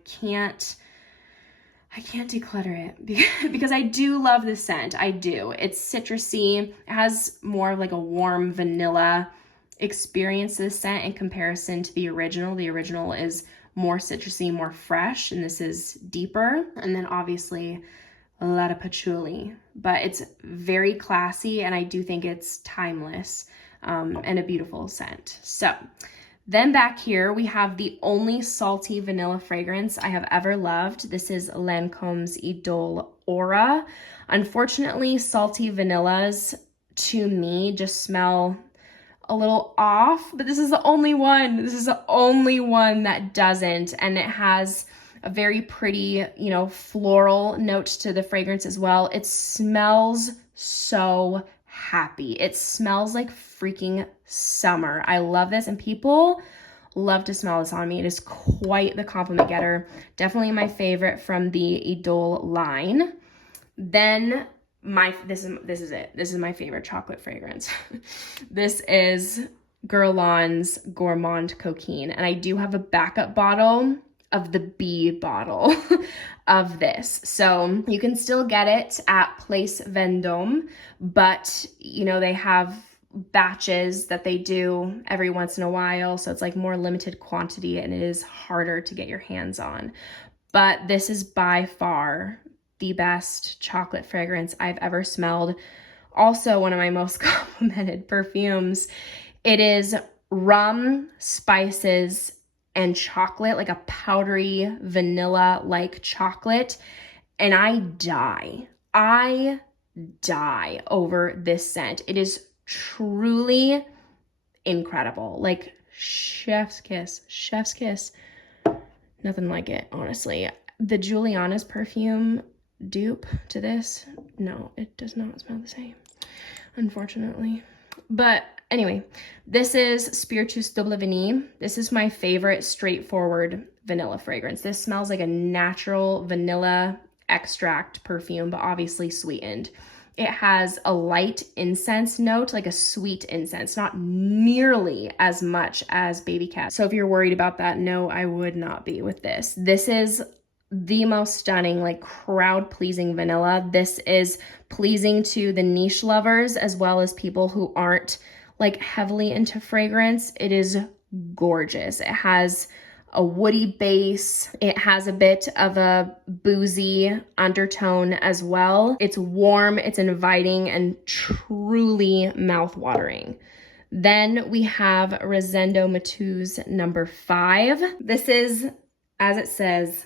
I can't declutter it because I do love the scent. I do. It's citrusy. It has more of like a warm vanilla experience to the scent in comparison to the original. The original is more citrusy, more fresh, and this is deeper. And then obviously a lot of patchouli, but it's very classy, and I do think it's timeless and a beautiful scent. So then back here, we have the only salty vanilla fragrance I have ever loved. This is Lancome's Idole Aura. Unfortunately, salty vanillas to me just smell a little off, but this is the only one. This is the only one that doesn't, and it has a very pretty, you know, floral note to the fragrance as well. It smells so happy. It smells like freaking summer. I love this, and people love to smell this on me. It is quite the compliment getter. Definitely my favorite from the Idole line. Then this is it. This is my favorite chocolate fragrance. This is Guerlain's Gourmand Coquine, and I do have a backup bottle of the B bottle of this. So you can still get it at Place Vendôme, but you know, they have batches that they do every once in a while. So it's like more limited quantity, and it is harder to get your hands on. But this is by far the best chocolate fragrance I've ever smelled. Also one of my most complimented perfumes. It is rum, spices, and chocolate, like a powdery vanilla-like chocolate. And I die over this scent. It is truly incredible. Like chef's kiss, chef's kiss. Nothing like it, honestly. The Juliana's perfume dupe to this, no, it does not smell the same, unfortunately. But anyway, this is Spiritus Double Vanille. This is my favorite straightforward vanilla fragrance. This smells like a natural vanilla extract perfume, but obviously sweetened. It has a light incense note, like a sweet incense, not nearly as much as Baby Cat. So if you're worried about that, no, I would not be with this. This is the most stunning, like crowd-pleasing vanilla. This is pleasing to the niche lovers as well as people who aren't like heavily into fragrance. It is gorgeous. It has a woody base. It has a bit of a boozy undertone as well. It's warm, it's inviting, and truly mouth-watering. Then we have Rosendo Matou's number 5. This is, as it says,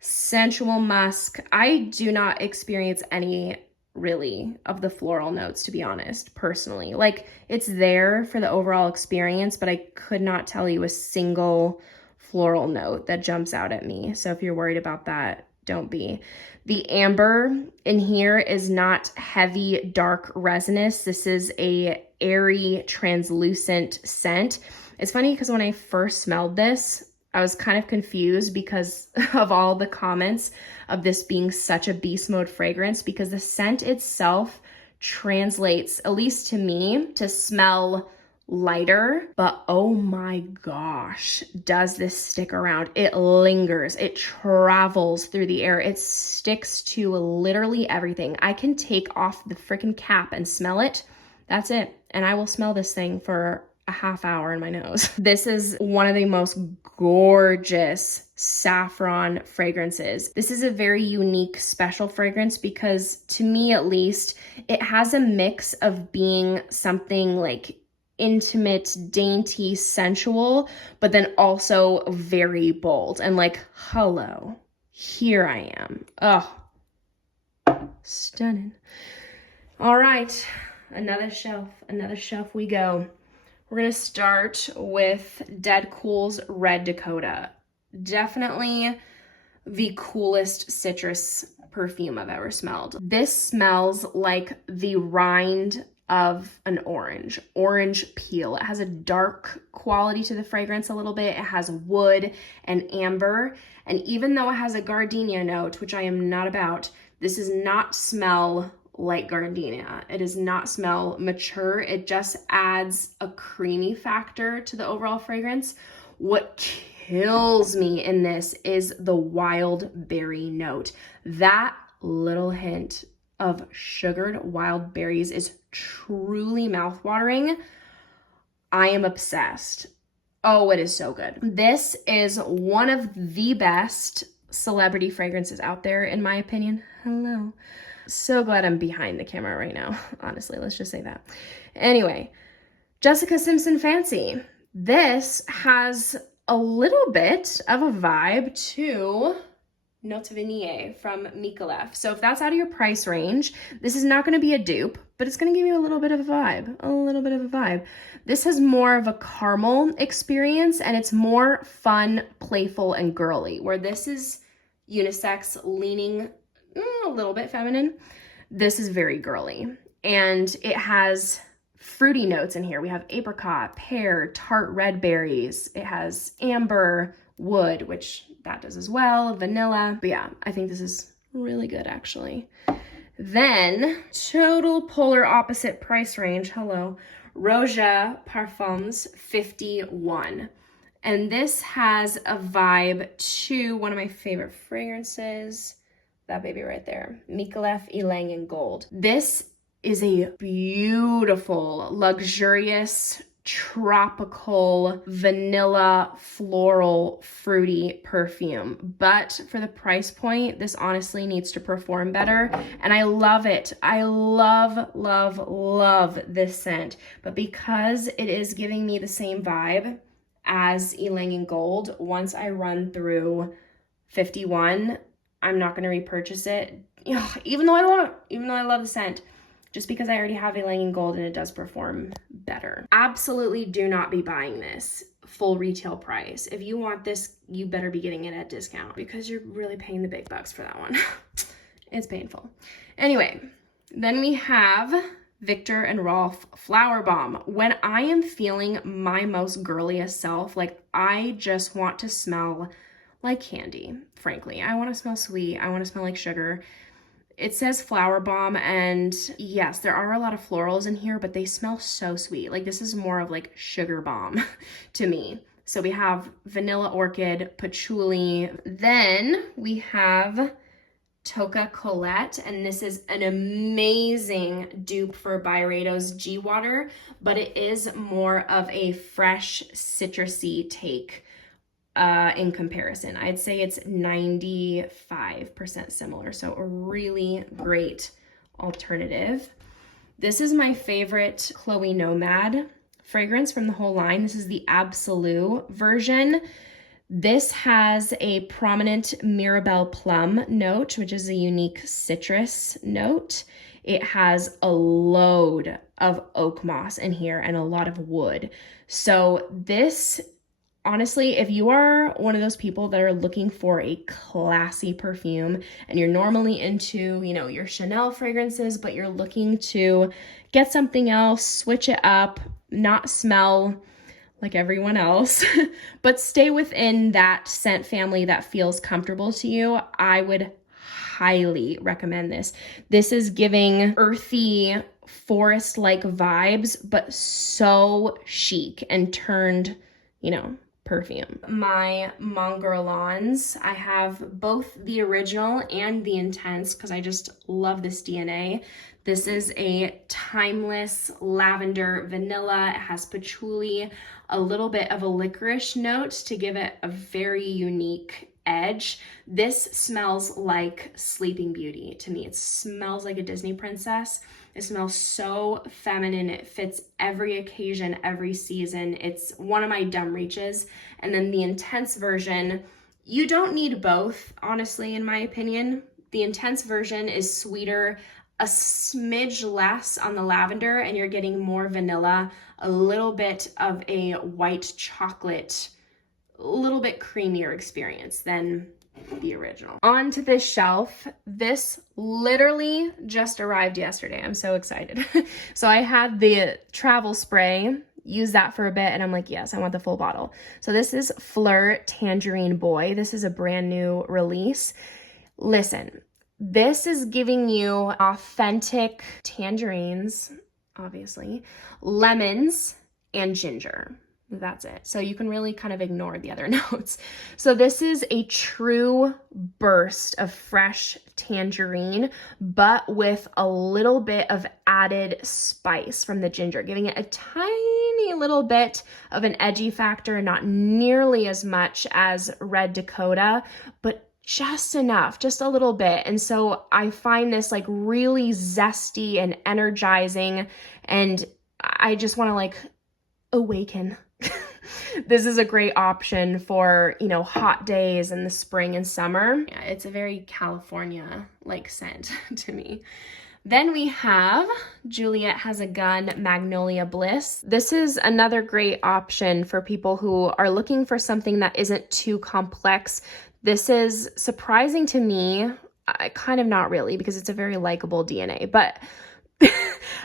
sensual musk. I do not experience any really of the floral notes, to be honest, personally. Like, it's there for the overall experience, but I could not tell you a single floral note that jumps out at me. So if you're worried about that, don't be. The amber in here is not heavy, dark resinous. This is a airy, translucent scent. It's funny because when I first smelled this, I was kind of confused because of all the comments of this being such a beast mode fragrance, because the scent itself translates, at least to me, to smell lighter, but oh my gosh, does this stick around. It lingers, it travels through the air, it sticks to literally everything. I can take off the freaking cap and smell it. That's it. And I will smell this thing for a half hour in my nose. This is one of the most gorgeous saffron fragrances. This is a very unique, special fragrance because, to me at least, it has a mix of being something like intimate, dainty, sensual, but then also very bold and like, hello, here I am. Oh, stunning. All right, another shelf we go. We're gonna start with Dead Cool's Red Dakota. Definitely the coolest citrus perfume I've ever smelled. This smells like the rind of an orange peel. It has a dark quality to the fragrance a little bit. It has wood and amber. And even though it has a gardenia note, which I am not about, this does not smell like gardenia. It does not smell mature. It just adds a creamy factor to the overall fragrance. What kills me in this is the wild berry note. That little hint of sugared wild berries is truly mouthwatering. I am obsessed. Oh, it is so good. This is one of the best celebrity fragrances out there, in my opinion. Hello. So glad I'm behind the camera right now. Honestly, let's just say that. Anyway, Jessica Simpson Fancy. This has a little bit of a vibe to Note Vanille from BeautyLiv. So if that's out of your price range, this is not going to be a dupe, but it's going to give you a little bit of a vibe, This has more of a caramel experience, and it's more fun, playful, and girly, where this is unisex, leaning a little bit feminine. This is very girly, and it has fruity notes in here. We have apricot, pear, tart red berries. It has amber, wood, which that does as well, vanilla. But yeah, I think this is really good, actually. Then, total polar opposite price range, hello, Roja Parfums 51. And this has a vibe to one of my favorite fragrances, that baby right there, BeautyLiv Ylang in Gold. This is a beautiful, luxurious, tropical, vanilla, floral, fruity perfume. But for the price point, this honestly needs to perform better. And I love it. I love, love, love this scent. But because it is giving me the same vibe as Ylang in Gold, once I run through 51, I'm not going to repurchase it. Even though I love the scent, just because I already have Ylang in Gold and it does perform better. Absolutely do not be buying this full retail price. If you want this, you better be getting it at discount because you're really paying the big bucks for that one. It's painful. Anyway, then we have Viktor and Rolf Flower Bomb. When I am feeling my most girliest self, like I just want to smell like candy, frankly. I want to smell sweet. I want to smell like sugar. It says Flower Bomb, and yes, there are a lot of florals in here, but they smell so sweet. Like this is more of like sugar bomb to me. So we have Vanilla Orchid, Patchouli. Then we have Toca Colette, and this is an amazing dupe for Byredo's G Water, but it is more of a fresh citrusy take in comparison. I'd say it's 95% similar, so a really great alternative. This is my favorite Chloe Nomad fragrance from the whole line. This is the Absolute version. This has a prominent Mirabelle Plum note, which is a unique citrus note. It has a load of oak moss in here and a lot of wood. So this, honestly, if you are one of those people that are looking for a classy perfume and you're normally into, your Chanel fragrances, but you're looking to get something else, switch it up, not smell like everyone else, but stay within that scent family that feels comfortable to you, I would highly recommend this. This is giving earthy, forest-like vibes, but so chic and turned, perfume. My Mon Guerlains, I have both the original and the intense because I just love this DNA. This is a timeless lavender vanilla. It has patchouli, a little bit of a licorice note to give it a very unique edge. This smells like Sleeping Beauty to me. It smells like a Disney princess. It smells so feminine. It fits every occasion, every season. It's one of my dumb reaches. And then the intense version, you don't need both, honestly, in my opinion. The intense version is sweeter, a smidge less on the lavender, and you're getting more vanilla, a little bit of a white chocolate, a little bit creamier experience than the original. On to this shelf. This literally just arrived yesterday. I'm so excited. So I had the travel spray, use that for a bit, and I'm like, yes, I want the full bottle. So this is Fleur Tangerine Boy. This is a brand new release. Listen, this is giving you authentic tangerines, obviously, lemons, and ginger. That's it. So you can really kind of ignore the other notes. So this is a true burst of fresh tangerine, but with a little bit of added spice from the ginger, giving it a tiny little bit of an edgy factor, not nearly as much as Red Dakota, but just enough, just a little bit. And so I find this like really zesty and energizing, and I just want to like awaken. This is a great option for, you know, hot days in the spring and summer. Yeah, it's a very California-like scent to me. Then we have Juliet Has a Gun Magnolia Bliss. This is another great option for people who are looking for something that isn't too complex. This is surprising to me, kind of not really, because it's a very likable DNA, but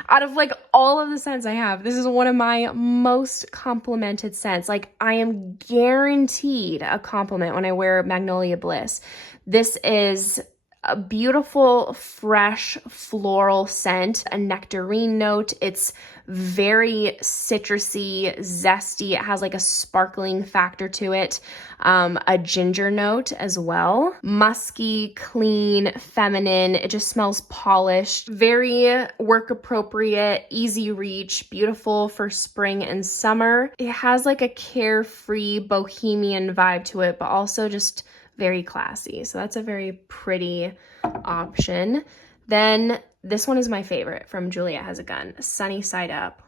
out of like all of the scents I have, this is one of my most complimented scents. Like I am guaranteed a compliment when I wear Magnolia Bliss. This is a beautiful, fresh, floral scent, a nectarine note. It's very citrusy, zesty. It has like a sparkling factor to it. A ginger note as well. Musky, clean, feminine. It just smells polished. Very work appropriate, easy reach, beautiful for spring and summer. It has like a carefree bohemian vibe to it, but also just very classy. So that's a very pretty option. Then this one is my favorite from Juliet Has a Gun, Sunny Side Up.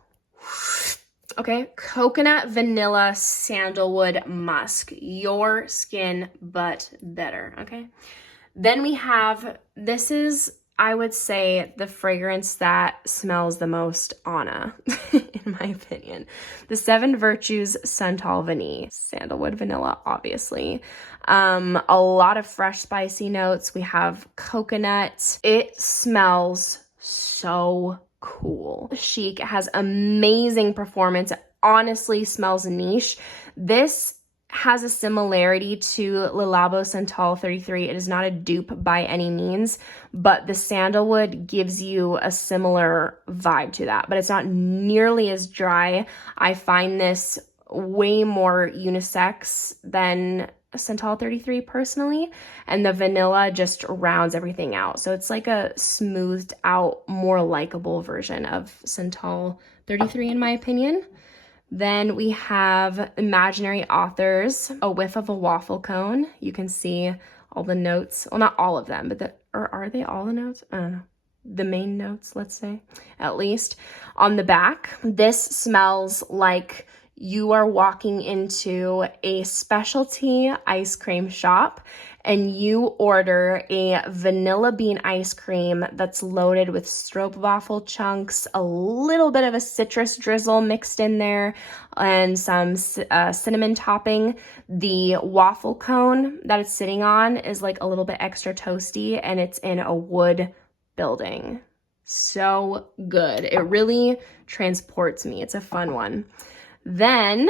Okay, coconut, vanilla, sandalwood, musk. Your skin, but better, okay? Then we have, this is, I would say, the fragrance that smells the most Anna, in my opinion. The 7 Virtues Santal Vanille. Sandalwood vanilla, obviously. A lot of fresh spicy notes. We have coconut. It smells so cool. Chic. It has amazing performance. It honestly smells niche. This has a similarity to Le Labo Santal 33. It is not a dupe by any means, but the sandalwood gives you a similar vibe to that, but it's not nearly as dry. I find this way more unisex than Santal 33 personally, and the vanilla just rounds everything out. So it's like a smoothed out, more likable version of Santal 33 in my opinion. Then we have Imaginary Authors, A Whiff of a Waffle Cone. You can see all the notes. Well, not all of them, but are they all the notes? I don't know. The main notes, let's say, at least. On the back, this smells like you are walking into a specialty ice cream shop and you order a vanilla bean ice cream that's loaded with stroopwafel chunks, a little bit of a citrus drizzle mixed in there, and some cinnamon topping. The waffle cone that it's sitting on is like a little bit extra toasty, and it's in a wood building. So good. It really transports me. It's a fun one. Then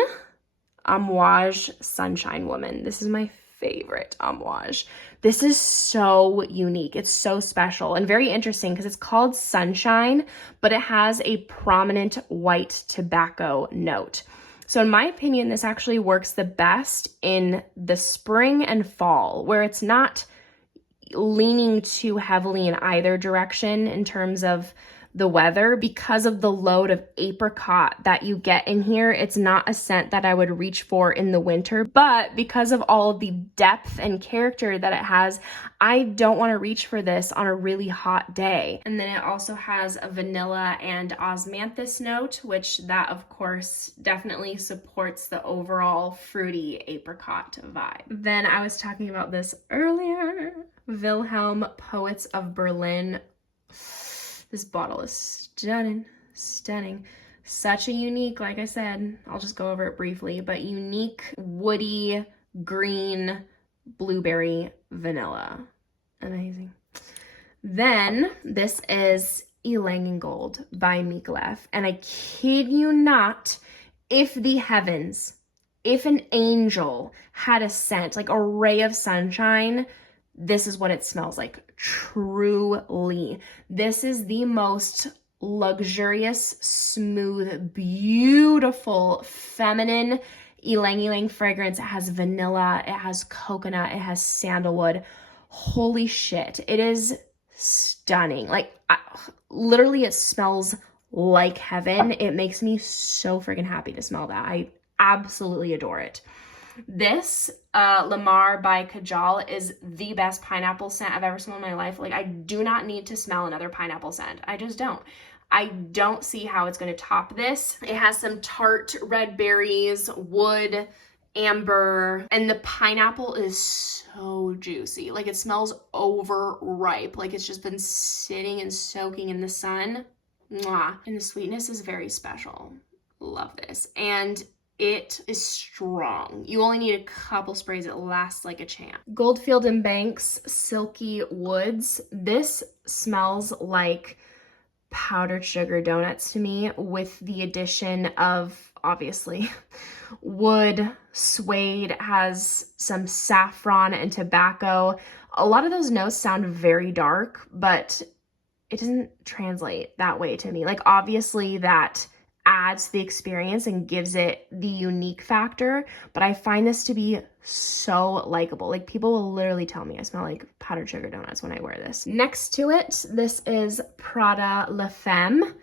Amouage Sunshine Woman. This is my favorite Amouage. This is so unique. It's so special and very interesting because it's called Sunshine, but it has a prominent white tobacco note. So in my opinion, this actually works the best in the spring and fall, where it's not leaning too heavily in either direction in terms of the weather. Because of the load of apricot that you get in here, it's not a scent that I would reach for in the winter, but because of all of the depth and character that it has, I don't want to reach for this on a really hot day. And then it also has a vanilla and osmanthus note, which that of course definitely supports the overall fruity apricot vibe. Then I was talking about this earlier, Wilhelm Poets of Berlin. This bottle is stunning, stunning. Such a unique, like I said, I'll just go over it briefly, but unique, woody, green, blueberry, vanilla. Amazing. Then this is Ylang Gold by Mikalev. And I kid you not, if the heavens, if an angel had a scent, like a ray of sunshine, this is what it smells like, truly. This is the most luxurious, smooth, beautiful, feminine ylang-ylang fragrance. It has vanilla, it has coconut, it has sandalwood. Holy shit, it is stunning. Like, literally it smells like heaven. It makes me so freaking happy to smell that. I absolutely adore it. This Lamar by Kajal is the best pineapple scent I've ever smelled in my life. Like, I do not need to smell another pineapple scent. I just don't. I don't see how it's going to top this. It has some tart red berries, wood, amber, and the pineapple is so juicy. Like, it smells overripe. Like, it's just been sitting and soaking in the sun. Mwah. And the sweetness is very special. Love this. And it is strong. You only need a couple sprays. It lasts like a champ. Goldfield and Banks Silky Woods. This smells like powdered sugar donuts to me, with the addition of, obviously, wood, suede, has some saffron and tobacco. A lot of those notes sound very dark, but it doesn't translate that way to me. Like, obviously that adds the experience and gives it the unique factor, but I find this to be so likable. Like, people will literally tell me I smell like powdered sugar donuts when I wear this. Next to it, this is Prada La Femme.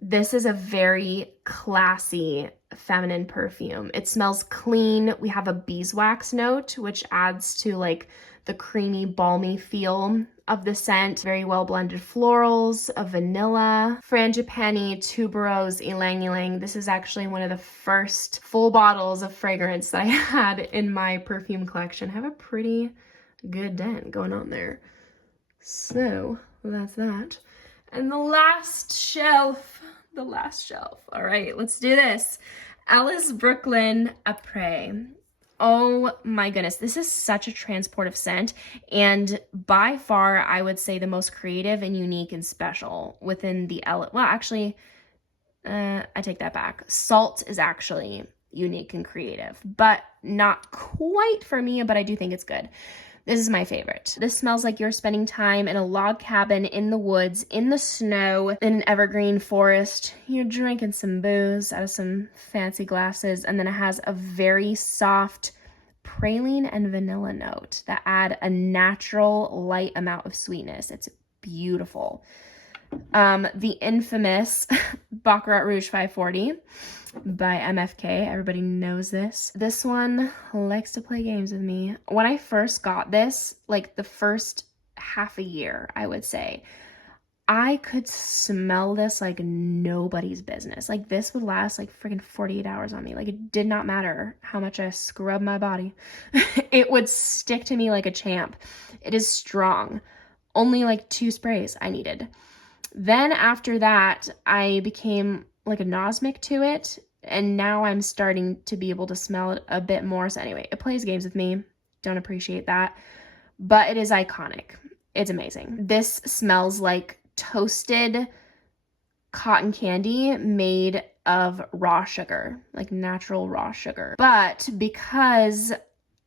This is a very classy feminine perfume. It smells clean. We have a beeswax note, which adds to like the creamy, balmy feel of the scent. Very well blended florals, a vanilla, frangipani, tuberose, ylang ylang. This is actually one of the first full bottles of fragrance that I had in my perfume collection. I have a pretty good dent going on there. So that's that. And the last shelf. All right, let's do this. Alice Brooklyn Après. Oh my goodness, this is such a transportive scent, and by far I would say the most creative and unique and special within the well, actually, I take that back. Salt is actually unique and creative, but not quite for me, but I do think it's good. This is my favorite. This smells like you're spending time in a log cabin in the woods, in the snow, in an evergreen forest. You're drinking some booze out of some fancy glasses, and then it has a very soft praline and vanilla note that add a natural light amount of sweetness. It's beautiful. The infamous Baccarat Rouge 540 by MFK. Everybody knows this. This one likes to play games with me. When I first got this, like the first half a year, I would say, I could smell this like nobody's business. Like, this would last like freaking 48 hours on me. Like, it did not matter how much I scrubbed my body. It would stick to me like a champ. It is strong. Only like 2 sprays I needed. Then after that, I became like a nosmic to it, and now I'm starting to be able to smell it a bit more. So anyway, it plays games with me. Don't appreciate that, but it is iconic. It's amazing. This smells like toasted cotton candy made of raw sugar, like natural raw sugar. But because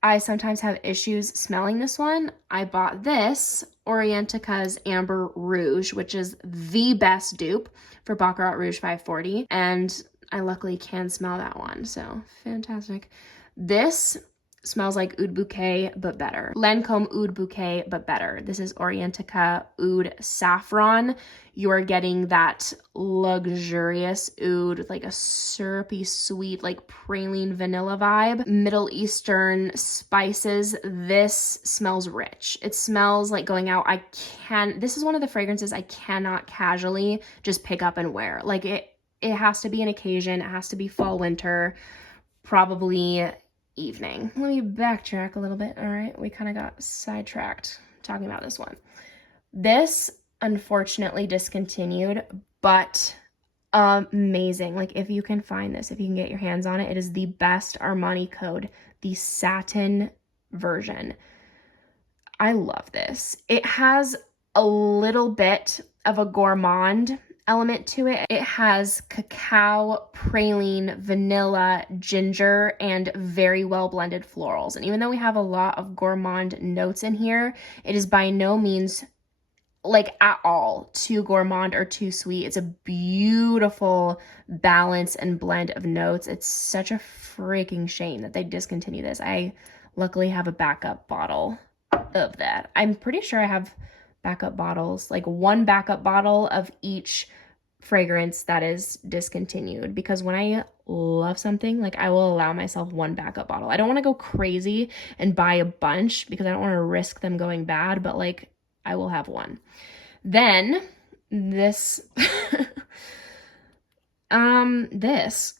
I sometimes have issues smelling this one, I bought this Orientica's Amber Rouge, which is the best dupe for Baccarat Rouge 540, and I luckily can smell that one, so fantastic. This smells like Oud Bouquet, but better. Lancome Oud Bouquet, but better. This is Orientica Oud Saffron. You are getting that luxurious oud with like a syrupy, sweet, like praline vanilla vibe. Middle Eastern spices. This smells rich. It smells like going out. This is one of the fragrances I cannot casually just pick up and wear. Like, it has to be an occasion. It has to be fall, winter, probably evening. Let me backtrack a little bit. All right, we kind of got sidetracked talking about this one. This unfortunately discontinued, but amazing. Like, if you can find this, if you can get your hands on it, it is the best Armani Code, the satin version. I love this. It has a little bit of a gourmand element to it. It has cacao, praline, vanilla, ginger, and very well blended florals. And even though we have a lot of gourmand notes in here, it is by no means like at all too gourmand or too sweet. It's a beautiful balance and blend of notes. It's such a freaking shame that they discontinue this. I luckily have a backup bottle of that. I'm pretty sure I have backup bottles, like one backup bottle of each fragrance that is discontinued, because when I love something, like I will allow myself one backup bottle. I don't want to go crazy and buy a bunch because I don't want to risk them going bad, but like I will have one. Then this this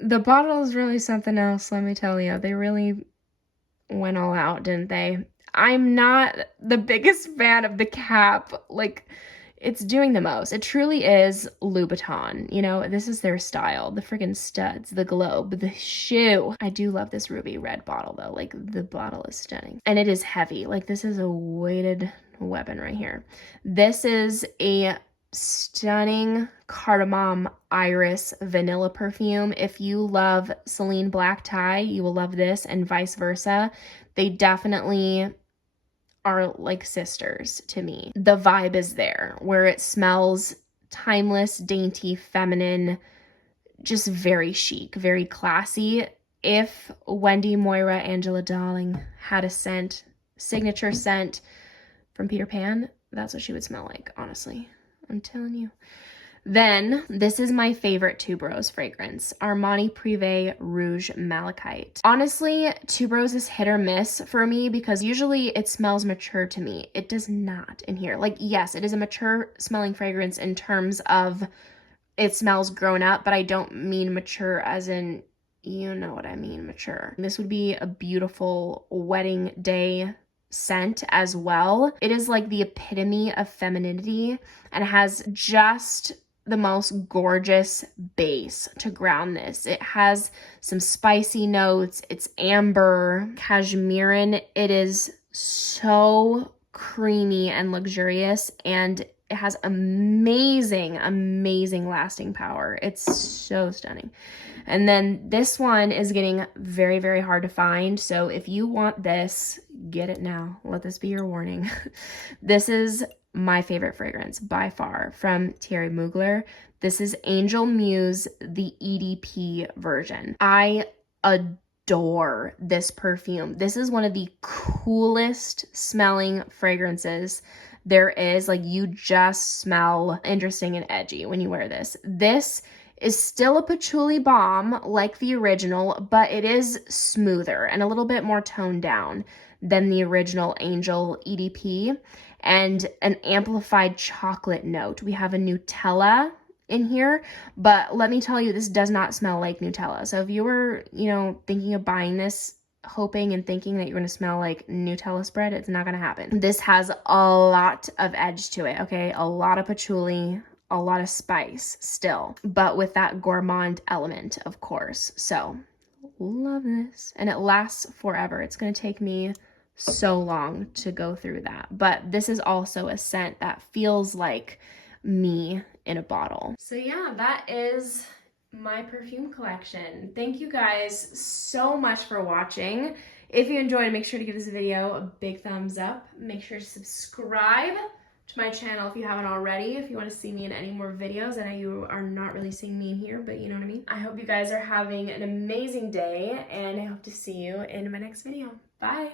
the bottle is really something else, let me tell you. They really went all out, didn't they? I'm not the biggest fan of the cap. Like, it's doing the most. It truly is Louboutin. You know, this is their style. The friggin' studs, the globe, the shoe. I do love this ruby red bottle though. Like, the bottle is stunning. And it is heavy. Like, this is a weighted weapon right here. This is a stunning cardamom iris vanilla perfume. If you love Celine black tie, you will love this, and vice versa. They definitely are like sisters to me. The vibe is there where it smells timeless, dainty, feminine, just very chic, very classy. If Wendy Moira Angela Darling had a scent, signature scent from Peter Pan, that's what she would smell like, honestly. I'm telling you. Then, this is my favorite Tuberose fragrance, Armani Privé Rouge Malachite. Honestly, Tuberose is hit or miss for me because usually it smells mature to me. It does not in here. Like, yes, it is a mature smelling fragrance in terms of it smells grown up, but I don't mean mature as in, you know what I mean, mature. This would be a beautiful wedding day scent as well. It is like the epitome of femininity and has just the most gorgeous base to ground this. It has some spicy notes. It's amber, cashmerean. It is so creamy and luxurious, and it has amazing, amazing lasting power. It's so stunning. And then this one is getting very, very hard to find. So if you want this, get it now. Let this be your warning. This is my favorite fragrance by far from Thierry Mugler. This is Angel Muse, the EDP version. I adore this perfume. This is one of the coolest smelling fragrances there is. Like, you just smell interesting and edgy when you wear this. This is still a patchouli bomb like the original, but it is smoother and a little bit more toned down than the original Angel EDP, and an amplified chocolate note. We have a Nutella in here, but let me tell you, this does not smell like Nutella. So if you were, you know, thinking of buying this, hoping and thinking that you're going to smell like Nutella spread, it's not going to happen. This has a lot of edge to it, okay? A lot of patchouli, a lot of spice still, but with that gourmand element, of course. So love this, and it lasts forever. It's going to take me so long to go through that, but this is also a scent that feels like me in a bottle. So yeah, that is my perfume collection. Thank you guys so much for watching. If you enjoyed, make sure to give this video a big thumbs up. Make sure to subscribe to my channel if you haven't already, if you want to see me in any more videos. I know you are not really seeing me in here, but you know what I mean. I hope you guys are having an amazing day, and I hope to see you in my next video. Bye.